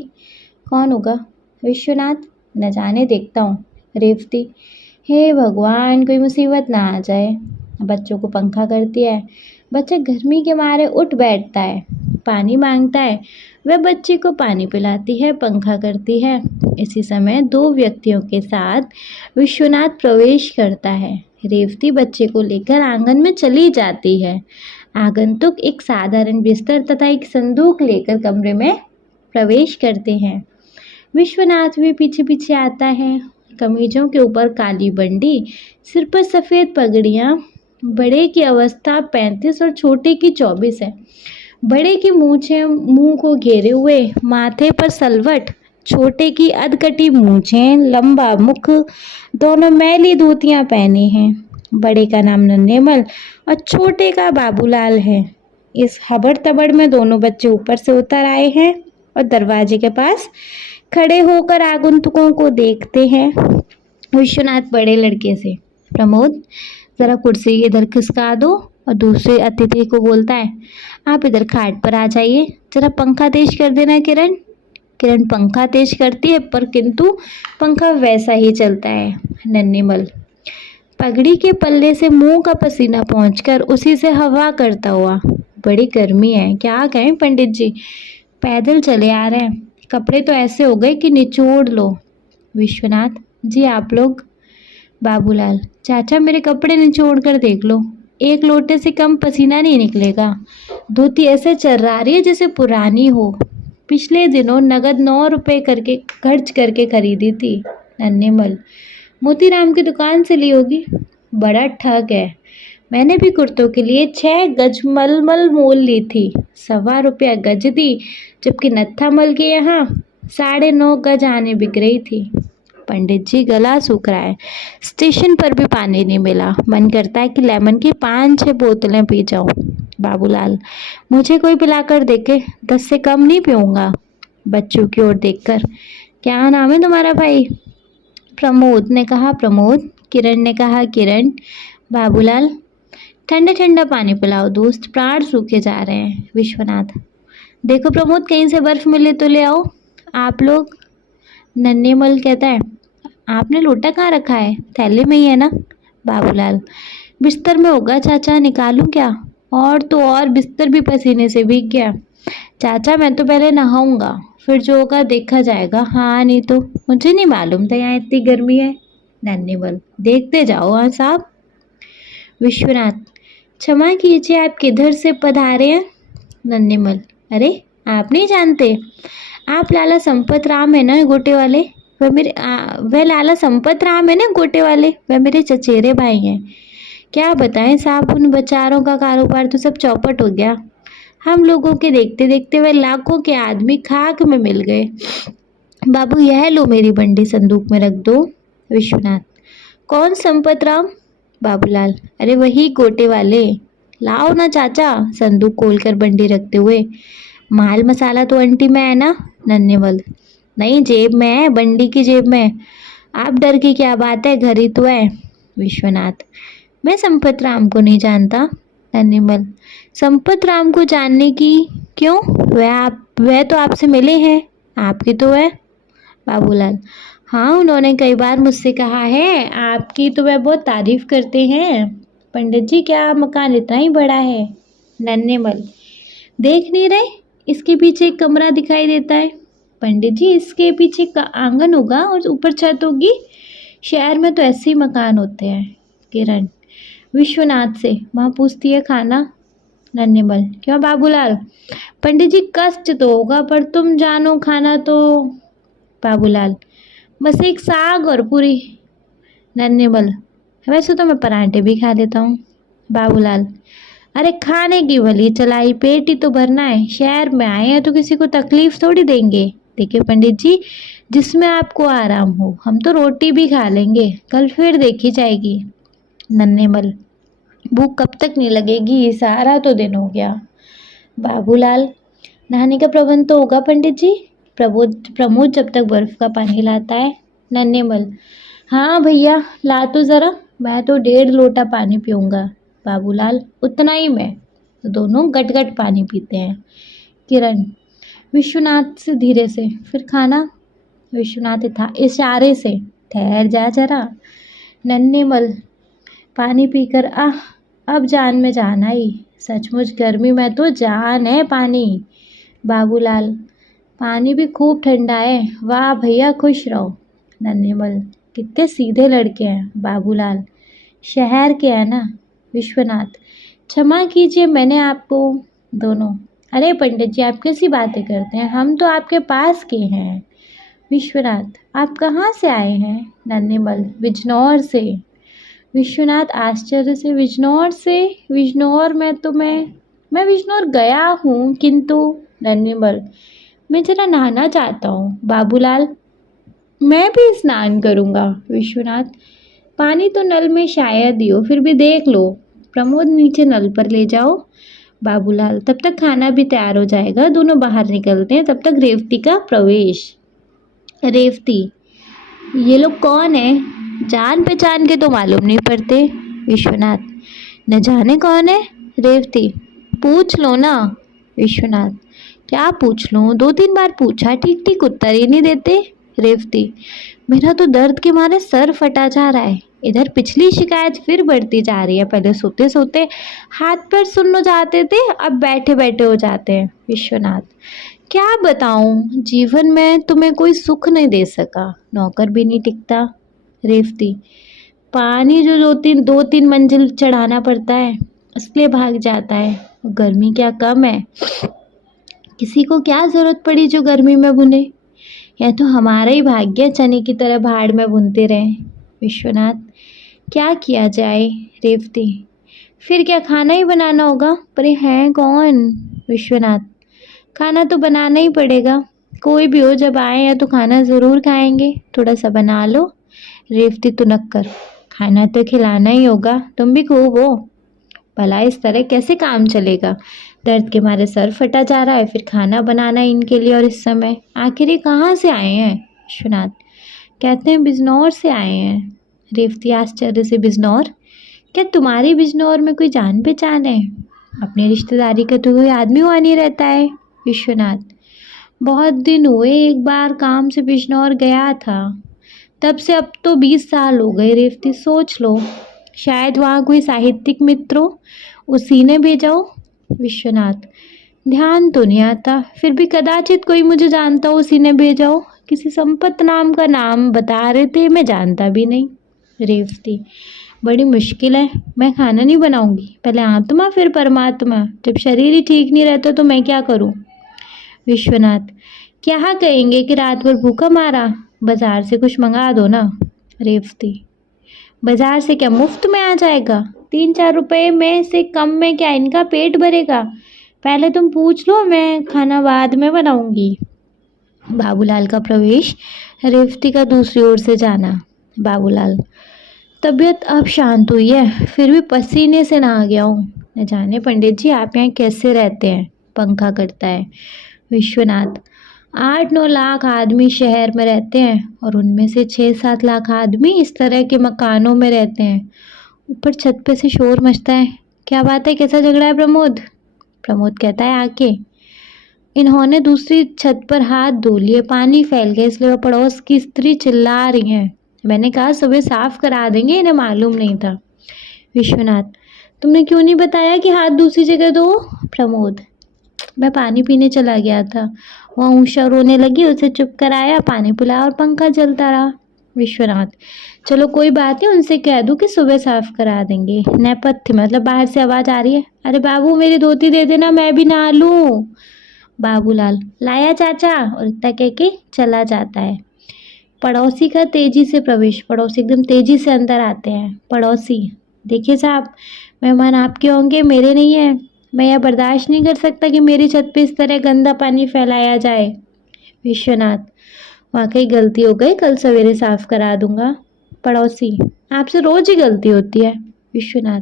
कौन होगा? विश्वनाथ, न जाने, देखता हूँ। रेवती, हे भगवान, कोई मुसीबत ना आ जाए। बच्चों को पंखा करती है। बच्चा गर्मी के मारे उठ बैठता है, पानी मांगता है। वह बच्चे को पानी पिलाती है, पंखा करती है। इसी समय 2 व्यक्तियों के साथ विश्वनाथ प्रवेश करता है। रेवती बच्चे को लेकर आंगन में चली जाती है। आगंतुक एक साधारण बिस्तर तथा एक संदूक लेकर कमरे में प्रवेश करते हैं। विश्वनाथ भी पीछे पीछे आता है। कमीजों के ऊपर काली बंडी, सिर पर सफ़ेद पगड़ियाँ। बड़े की अवस्था 35 और छोटे की 24 है। बड़े की मूछें मुंह को घेरे हुए, माथे पर सलवट। छोटे की अधकटी मूछें, लंबा मुख, दोनों मैली धोतियां पहने हैं। बड़े का नाम नन्हेमल और छोटे का बाबूलाल है। इस हबड़ तबड़ में दोनों बच्चे ऊपर से उतर आए हैं और दरवाजे के पास खड़े होकर आगंतुकों को देखते हैं। विश्वनाथ बड़े लड़के से, प्रमोद जरा कुर्सी इधर खिसका दो, और दूसरे अतिथि को बोलता है, आप इधर खाट पर आ जाइए, जरा पंखा तेज कर देना किरण। किरण पंखा तेज करती है, पर किंतु पंखा वैसा ही चलता है। नन्हेमल पगड़ी के पल्ले से मुंह का पसीना पहुंचकर उसी से हवा करता हुआ, बड़ी गर्मी है, क्या कहें पंडित जी, पैदल चले आ रहे हैं, कपड़े तो ऐसे हो गए कि निचोड़ लो। विश्वनाथ, जी आप लोग? बाबूलाल, चाचा मेरे कपड़े निचोड़ कर देख लो, एक लोटे से कम पसीना नहीं निकलेगा। धोती ऐसे चर्रा रही है जैसे पुरानी हो, पिछले दिनों नगद 9 रुपए करके खर्च करके खरीदी थी। नन्हेमल, मोतीराम की दुकान से ली होगी, बड़ा ठग है, मैंने भी कुर्तों के लिए 6 गज मलमल मोल ली थी, 1.25 रुपया गज दी, जबकि नत्था मल के यहाँ 9.5 गज आने बिक रही थी। पंडित जी गला सूख रहा है, स्टेशन पर भी पानी नहीं मिला, मन करता है कि लेमन की 5-6 बोतलें पी जाऊं। बाबूलाल, मुझे कोई पिलाकर देखे, 10 से कम नहीं पीऊँगा। बच्चों की ओर देखकर। क्या नाम है तुम्हारा भाई? प्रमोद ने कहा प्रमोद। किरण ने कहा किरण। बाबूलाल, ठंडा ठंडा पानी पिलाओ दोस्त, प्राण सूखे जा रहे हैं। विश्वनाथ, देखो प्रमोद, कहीं से बर्फ मिले तो ले आओ। आप लोग? नन्हेमल कहता है, आपने लोटा कहाँ रखा है? थैले में ही है ना? बाबूलाल, बिस्तर में होगा चाचा, निकालूं क्या? और तो और बिस्तर भी पसीने से भीग गया। चाचा मैं तो पहले नहाऊंगा, फिर जो होगा देखा जाएगा। हाँ नहीं तो, मुझे नहीं मालूम था यहाँ इतनी गर्मी है। नन्हेमल, देखते जाओ हाँ साहब। विश्वनाथ, क्षमा कीजिए, आप किधर से पधारे हैं? नन्हेमल, अरे आप नहीं जानते? आप लाला संपत राम है ना गोटे वाले? वह लाला संपत राम है ना गोटे वाले, वह मेरे चचेरे भाई हैं। क्या बताएं साहब, उन बेचारों का कारोबार तो सब चौपट हो गया। हम लोगों के देखते देखते वह लाखों के आदमी खाक में मिल गए। बाबू यह लो मेरी बंडी, संदूक में रख दो। विश्वनाथ, कौन संपत राम? बाबूलाल, अरे वही गोटे वाले। लाओ ना चाचा, संदूक खोलकर बंडी रखते हुए। माल मसाला तो अंटी में है ना? नन्हेवल, नहीं जेब में है, बंडी की जेब में। आप डर की क्या बात है, घर ही तो है। विश्वनाथ, मैं संपत राम को नहीं जानता। नन्हेमल, संपत राम को जानने की क्यों? वह तो आपसे मिले हैं, आपकी तो है। बाबूलाल, हाँ उन्होंने कई बार मुझसे कहा है, आपकी तो वह बहुत तारीफ करते हैं। पंडित जी क्या मकान इतना ही बड़ा है? नन्हेमल, देख नहीं रहे, इसके पीछे एक कमरा दिखाई देता है। पंडित जी इसके पीछे का आंगन होगा और ऊपर छत होगी। शहर में तो ऐसे ही मकान होते हैं। किरण विश्वनाथ से, वहाँ पूछती है खाना? नन्हेमल, क्यों बाबूलाल? पंडित जी कष्ट तो होगा, पर तुम जानो खाना तो। बाबूलाल, बस एक साग और पूरी। नन्हेमल, वैसे तो मैं पराठे भी खा लेता हूँ। बाबूलाल, अरे खाने की भली चलाई, पेट ही तो भरना है। शहर में आए हैं तो किसी को तकलीफ थोड़ी देंगे। देखिए पंडित जी, जिसमें आपको आराम हो, हम तो रोटी भी खा लेंगे, कल फिर देखी जाएगी। नन्हेमल, भूख कब तक नहीं लगेगी, सारा तो दिन हो गया। बाबूलाल, नहाने का प्रबंध तो होगा पंडित जी? प्रमोद जब तक बर्फ का पानी लाता है। नन्हेमल, हाँ भैया ला तो ज़रा, मैं तो 1.5 लोटा पानी पीऊँगा। बाबूलाल, उतना ही मैं। तो दोनों गट गट पानी पीते हैं। किरण विश्वनाथ से धीरे से, फिर खाना? विश्वनाथ था इशारे से, ठहर जा जरा। नन्हेमल पानी पीकर, अब जान में जान आई, सचमुच गर्मी में तो जान है पानी। बाबूलाल, पानी भी खूब ठंडा है, वाह भैया खुश रहो। नन्हेमल, कितने सीधे लड़के हैं। बाबूलाल, शहर के है ना। विश्वनाथ, क्षमा कीजिए मैंने आपको। दोनों, अरे पंडित जी आप कैसी बातें करते हैं, हम तो आपके पास के हैं। विश्वनाथ, आप कहाँ से आए हैं? नन्हेमल, बिजनौर से। विश्वनाथ आश्चर्य से, बिजनौर से? बिजनौर में तो मैं बिजनौर गया हूँ, किंतु। नन्हेमल, मैं जरा नहाना चाहता हूँ। बाबूलाल, मैं भी स्नान करूँगा। विश्वनाथ, पानी तो नल में शायद ही हो, फिर भी देख लो। प्रमोद नीचे नल पर ले जाओ। बाबूलाल, तब तक खाना भी तैयार हो जाएगा, दोनों बाहर निकलते हैं, तब तक रेवती का प्रवेश। रेवती, ये लोग कौन है? जान पहचान के तो मालूम नहीं पड़ते। विश्वनाथ, न जाने कौन है। रेवती, पूछ लो ना। विश्वनाथ, क्या पूछ लूँ, 2-3 बार पूछा, ठीक ठीक उत्तर ही नहीं देते। रेवती, मेरा तो दर्द के मारे सर फटा जा रहा है। इधर पिछली शिकायत फिर बढ़ती जा रही है, पहले सोते सोते हाथ पैर सुन्न हो जाते थे, अब बैठे बैठे हो जाते हैं। विश्वनाथ, क्या बताऊं, जीवन में तुम्हें कोई सुख नहीं दे सका, नौकर भी नहीं टिकता। रेवती, पानी जो 2-3 मंजिल चढ़ाना पड़ता है, इसलिए भाग जाता है। गर्मी क्या कम है, किसी को क्या जरूरत पड़ी जो गर्मी में बुने। यह तो हमारा ही भाग्य, चने की तरह भाड़ में बुनते रहे। विश्वनाथ, क्या किया जाए। रेवती, फिर क्या खाना ही बनाना होगा, पर ये है कौन। विश्वनाथ, खाना तो बनाना ही पड़ेगा, कोई भी हो जब आए हैं तो खाना ज़रूर खाएंगे, थोड़ा सा बना लो। रेवती तुनक कर, खाना तो खिलाना ही होगा, तुम भी खूब हो। भला इस तरह कैसे काम चलेगा? दर्द के मारे सर फटा जा रहा है, फिर खाना बनाना इनके लिए और इस समय। आखिर ये कहाँ से आए हैं? विश्वनाथ कहते हैं बिजनौर से आए हैं। रेवती आश्चर्य से, बिजनौर? क्या तुम्हारी बिजनौर में कोई जान पहचान है? अपनी रिश्तेदारी का तो कोई आदमी वहाँ नहीं रहता है। विश्वनाथ बहुत दिन हुए, एक बार काम से बिजनौर गया था, तब से अब तो 20 साल हो गए। रेवती सोच लो, शायद वहाँ कोई साहित्यिक मित्र हो, उसी ने भेजा हो। विश्वनाथ ध्यान तो नहीं आता, फिर भी कदाचित कोई मुझे जानता हो, उसी ने भेजा हो। किसी संपत नाम का नाम बता रहे थे, मैं जानता भी नहीं। रेवती बड़ी मुश्किल है, मैं खाना नहीं बनाऊंगी। पहले आत्मा फिर परमात्मा, जब शरीर ही ठीक नहीं रहता तो मैं क्या करूं? विश्वनाथ क्या कहेंगे कि रात भर भूखा मारा? बाजार से कुछ मंगा दो ना। रेवती बाजार से क्या मुफ्त में आ जाएगा? 3-4 रुपए में से कम में क्या इनका पेट भरेगा? पहले तुम पूछ लो, मैं खाना बाद में बनाऊंगी। बाबूलाल का प्रवेश, रेवती का दूसरी ओर से जाना। बाबूलाल तबीयत अब शांत हुई है, फिर भी पसीने से नहा गया हूँ। न जाने पंडित जी आप यहाँ कैसे रहते हैं? पंखा करता है। विश्वनाथ 8-9 लाख आदमी शहर में रहते हैं और उनमें से 6-7 लाख आदमी इस तरह के मकानों में रहते हैं। ऊपर छत पे से शोर मचता है। क्या बात है, कैसा झगड़ा है प्रमोद? प्रमोद कहता है आके। इन्होंने दूसरी छत पर हाथ धो लिए, पानी फैल गया, इसलिए वो पड़ोस की स्त्री चिल्ला रही हैं। मैंने कहा सुबह साफ करा देंगे, इन्हें मालूम नहीं था। विश्वनाथ तुमने क्यों नहीं बताया कि हाथ दूसरी जगह दो? प्रमोद मैं पानी पीने चला गया था, वहाँ उषा रोने लगी, उसे चुप कराया, पानी पिलाया और पंखा चलता रहा। विश्वनाथ चलो कोई बात नहीं, उनसे कह दूँ कि सुबह साफ करा देंगे। नेपथ्य मतलब बाहर से आवाज़ आ रही है, अरे बाबू मेरी धोती दे देना, मैं भी नहा लूँ। बाबूलाल लाया चाचा, और इतना कह के चला जाता है। पड़ोसी का तेजी से प्रवेश, पड़ोसी एकदम तेजी से अंदर आते हैं। पड़ोसी देखिए साहब, मेहमान आपके होंगे, मेरे नहीं है। मैं यह बर्दाश्त नहीं कर सकता कि मेरी छत पे इस तरह गंदा पानी फैलाया जाए। विश्वनाथ वाकई गलती हो गई, कल सवेरे साफ करा दूंगा। पड़ोसी आपसे रोज ही गलती होती है। विश्वनाथ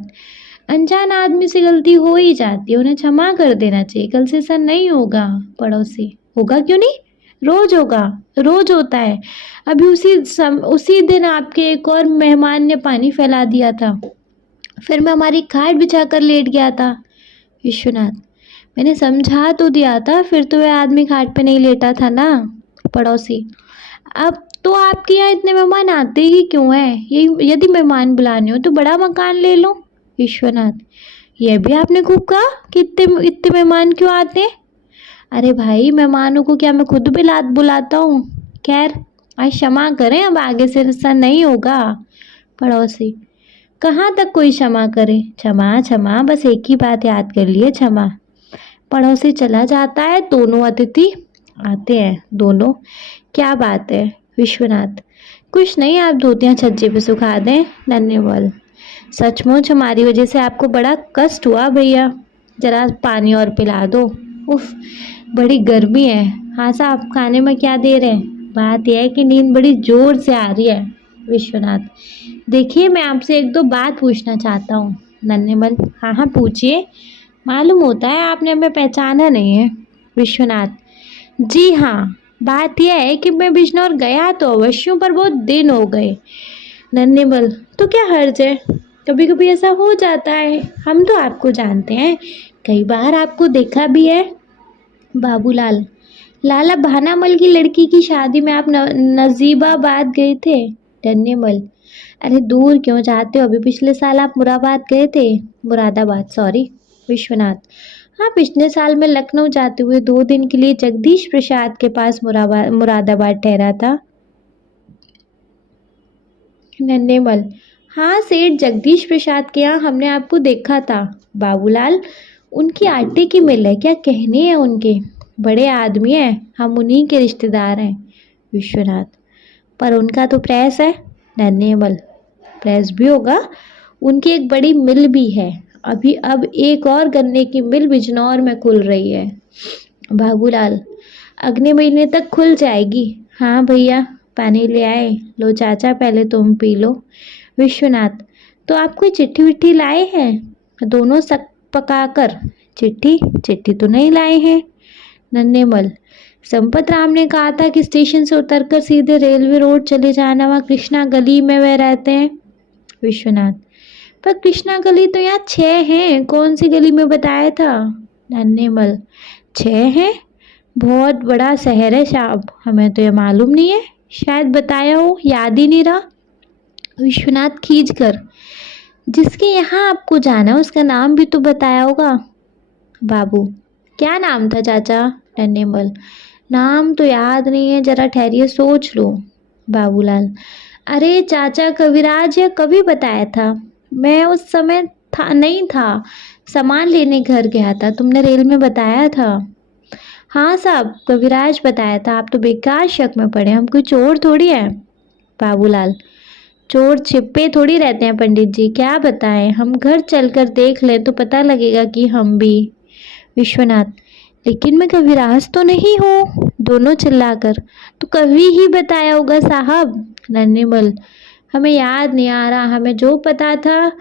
अनजान आदमी से गलती हो ही जाती है, उन्हें क्षमा कर देना चाहिए, कल से ऐसा नहीं होगा। पड़ोसी होगा क्यों नहीं, रोज होगा, रोज होता है। अभी उसी दिन आपके एक और मेहमान ने पानी फैला दिया था, फिर मैं हमारी खाट बिछाकर लेट गया था। विश्वनाथ मैंने समझा तो दिया था, फिर तो वह आदमी खाट पे नहीं लेटा था ना। पड़ोसी अब तो आपके यहाँ इतने मेहमान आते ही क्यों हैं? ये यदि मेहमान बुलाने हो तो बड़ा मकान ले लो। विश्वनाथ यह भी आपने खूब कहा कि इतने इतने मेहमान क्यों आते हैं? अरे भाई मेहमानों को क्या मैं खुद बुलाता हूँ? खैर आज क्षमा करें, अब आगे से ऐसा नहीं होगा। पड़ोसी कहाँ तक कोई क्षमा करे? क्षमा क्षमा, बस एक ही बात याद कर लिए, क्षमा। पड़ोसी चला जाता है, दोनों अतिथि आते हैं। दोनों क्या बात है? विश्वनाथ कुछ नहीं, आप धोतियाँ छज्जे पे सुखा दें। धन्यवाद। सचमुच हमारी वजह से आपको बड़ा कष्ट हुआ भैया, जरा पानी और पिला दो। उफ बड़ी गर्मी है। हाँ साहब खाने में क्या दे रहे हैं? बात यह है कि नींद बड़ी जोर से आ रही है। विश्वनाथ देखिए मैं आपसे एक दो बात पूछना चाहता हूँ। नन्हेमल हाँ हाँ पूछिए, मालूम होता है आपने हमें पहचाना नहीं है। विश्वनाथ जी हाँ, बात यह है कि मैं बिजनौर गया तो अवश्य हूँ, पर बहुत दिन हो गए। नन्हेमल तो क्या हर्ज है, कभी कभी ऐसा हो जाता है, हम तो आपको जानते हैं, कई बार आपको देखा भी है। बाबूलाल लाला भानामल की लड़की की शादी में आप नजीबाबाद गए थे। नन्हेमल अरे दूर क्यों जाते हो, अभी पिछले साल आप मुरादाबाद सॉरी। विश्वनाथ हाँ पिछले साल मैं लखनऊ जाते हुए 2 दिन के लिए जगदीश प्रसाद के पास मुरादाबाद ठहरा था। नन्हेमल हाँ सेठ जगदीश प्रसाद के यहाँ हमने आपको देखा था। बाबूलाल उनकी आटे की मिल है, क्या कहने हैं उनके, बड़े आदमी हैं, हम उन्हीं के रिश्तेदार हैं। विश्वनाथ पर उनका तो प्रेस है। नन्हेमल प्रेस भी होगा, उनकी एक बड़ी मिल भी है, अभी अब एक और गन्ने की मिल बिजनौर में खुल रही है। बाबूलाल अगले महीने तक खुल जाएगी। हाँ भैया पानी ले आए, लो चाचा पहले तुम पी लो। विश्वनाथ तो आप कोई चिट्ठी विट्ठी लाए हैं? दोनों सक पकाकर। चिट्ठी चिट्ठी तो नहीं लाए हैं। नन्हेमल, संपत राम ने कहा था कि स्टेशन से उतरकर सीधे रेलवे रोड चले जाना, वहाँ कृष्णा गली में वह रहते हैं। विश्वनाथ, पर कृष्णा गली तो यहाँ 6 हैं, कौन सी गली में बताया था? नन्हेमल, 6 हैं? बहुत बड़ा शहर है साहब, हमें तो ये मालूम नहीं है, शायद बताया हो, याद ही नहीं रहा। विश्वनाथ खींच कर, जिसके यहाँ आपको जाना है उसका नाम भी तो बताया होगा। बाबू, क्या नाम था चाचा? नन्हेमल, नाम तो याद नहीं है, जरा ठहरिए सोच लो। बाबूलाल, अरे चाचा कविराज या कवि बताया था, मैं उस समय था नहीं था, सामान लेने घर गया था, तुमने रेल में बताया था। हाँ साहब, कविराज बताया था, आप तो बेकार शक में पड़े, हम कोई चोर थोड़ी हैं। बाबूलाल, चोर छिपे थोड़ी रहते हैं पंडित जी, क्या बताएं, हम घर चलकर देख लें तो पता लगेगा कि हम भी। विश्वनाथ, लेकिन मैं कविराज तो नहीं हूँ। दोनों चिल्लाकर, तो कवि ही बताया होगा साहब। नन्हेमल, हमें याद नहीं आ रहा, हमें जो पता था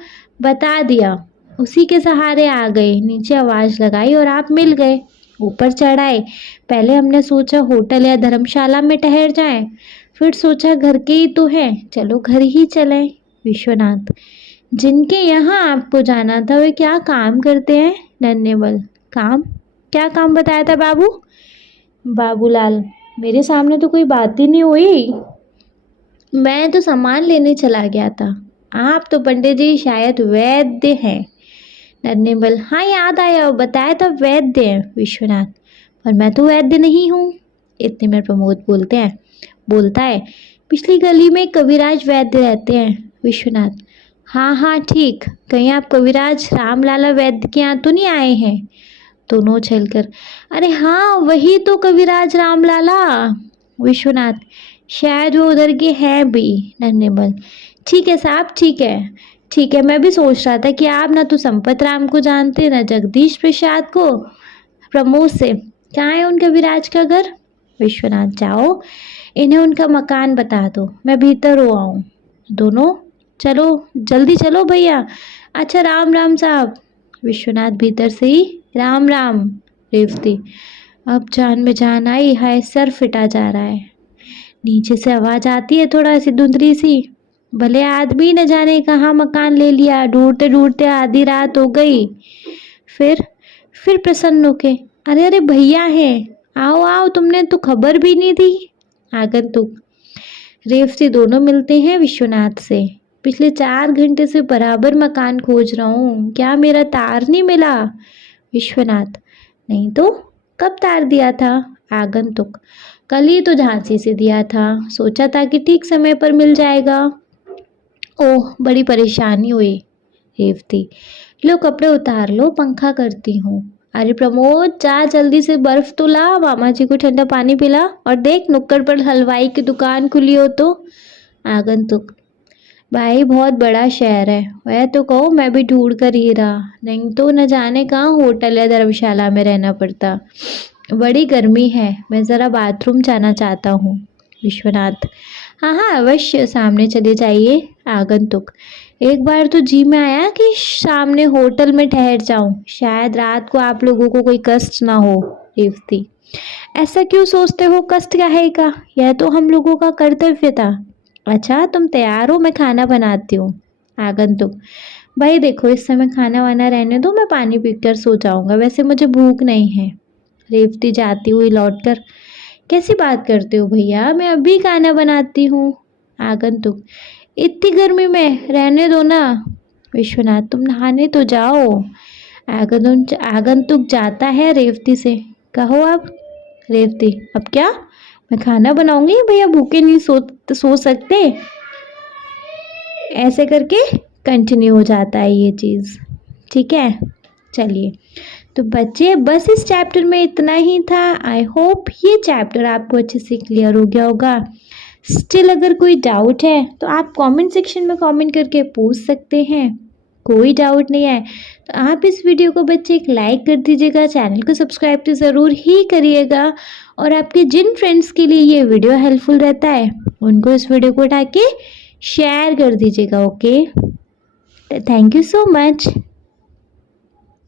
बता दिया, उसी के सहारे आ गए, नीचे आवाज़ लगाई और आप मिल गए, ऊपर चढ़ाए। पहले हमने सोचा होटल या धर्मशाला में ठहर जाएं, फिर सोचा घर के ही तो हैं, चलो घर ही चलें। विश्वनाथ, जिनके यहाँ आपको जाना था वे क्या काम करते हैं? नन्हेमल, काम? क्या काम बताया था बाबू? बाबूलाल, मेरे सामने तो कोई बात ही नहीं हुई, मैं तो सामान लेने चला गया था, आप तो पंडित जी शायद वैद्य हैं। नन्हेमल, हाँ याद आया, बताया था वैद्य हैं। विश्वनाथ, पर मैं तो वैद्य नहीं हूँ। इतने में प्रमोद बोलता है, पिछली गली में कविराज वैद्य रहते हैं। विश्वनाथ, हाँ हाँ ठीक, कहीं आप कविराज रामलाला वैद्य के यहाँ तो नहीं आए हैं? दोनों चलकर, अरे हाँ वही तो कविराज रामलाला। विश्वनाथ, शायद वो उधर के हैं भी। नन्हेमल, ठीक है साहब, ठीक है, मैं भी सोच रहा था कि आप ना तो संपत राम को जानते ना जगदीश प्रसाद को। प्रमोद से, कहाँ है उनका विराज का घर? विश्वनाथ, जाओ इन्हें उनका मकान बता दो, मैं भीतर हो आऊँ। दोनों, चलो जल्दी चलो भैया। अच्छा राम राम साहब। विश्वनाथ भीतर से ही, राम राम। रेवती, अब जान में जान आई, हाय सर फिटा जा रहा है। नीचे से आवाज़ आती है थोड़ा सी धुंधली सी, भले आदमी न जाने कहाँ मकान ले लिया, ढूंढते ढूंढते आधी रात हो गई। फिर प्रसन्न होके, अरे अरे भैया हैं, आओ आओ, तुमने तो खबर भी नहीं दी। आगंतुक, रेवती, दोनों मिलते हैं विश्वनाथ से, पिछले 4 घंटे से बराबर मकान खोज रहा हूँ, क्या मेरा तार नहीं मिला? विश्वनाथ, नहीं तो, कब तार दिया था? आगंतुक, कल ही तो झांसी से दिया था, सोचा था कि ठीक समय पर मिल जाएगा। ओह बड़ी परेशानी हुई। रेवती, लो कपड़े उतार लो, पंखा करती हूँ। अरे प्रमोद, जा जल्दी से बर्फ तो ला, मामा जी को ठंडा पानी पिला, और देख नुक्कड़ पर हलवाई की दुकान खुली हो तो। आगंतुक, भाई बहुत बड़ा शहर है, वह तो कहो, मैं भी ढूंढ कर ही रहा, नहीं तो न जाने कहाँ होटल या धर्मशाला में रहना पड़ता। बड़ी गर्मी है, मैं ज़रा बाथरूम जाना चाहता हूँ। विश्वनाथ, हाँ हाँ अवश्य, सामने चले जाइए। आगंतुक, एक बार तो जी में आया कि सामने होटल में ठहर जाऊं, शायद रात को आप लोगों को कोई कष्ट ना हो। रेवती, ऐसा क्यों सोचते हो, कष्ट क्या है का, यह तो हम लोगों का कर्तव्य था। अच्छा तुम तैयार हो, मैं खाना बनाती हूँ। आगंतुक, भाई देखो इस समय खाना वाना रहने दो, मैं पानी पीकर सो जाऊंगा, वैसे मुझे भूख नहीं है। रेवती जाती हुई लौटकर, कैसी बात करते हो भैया, मैं अभी खाना बनाती हूँ। आगंतुक, इतनी गर्मी में रहने दो ना। विश्वनाथ, तुम नहाने तो जाओ। आगंतुक जाता है रेवती से, कहो अब। रेवती, अब क्या, मैं खाना बनाऊंगी, भैया भूखे नहीं सो सकते। ऐसे करके कंटिन्यू हो जाता है ये चीज़, ठीक है। चलिए तो बच्चे बस इस चैप्टर में इतना ही था। आई होप ये चैप्टर आपको अच्छे से क्लियर हो गया होगा। स्टिल अगर कोई डाउट है तो आप कमेंट सेक्शन में कमेंट करके पूछ सकते हैं, कोई डाउट नहीं है तो आप इस वीडियो को बच्चे एक लाइक कर दीजिएगा, चैनल को सब्सक्राइब तो ज़रूर ही करिएगा, और आपके जिन फ्रेंड्स के लिए ये वीडियो हेल्पफुल रहता है उनको इस वीडियो को उठा के शेयर कर दीजिएगा। Okay, thank you so much.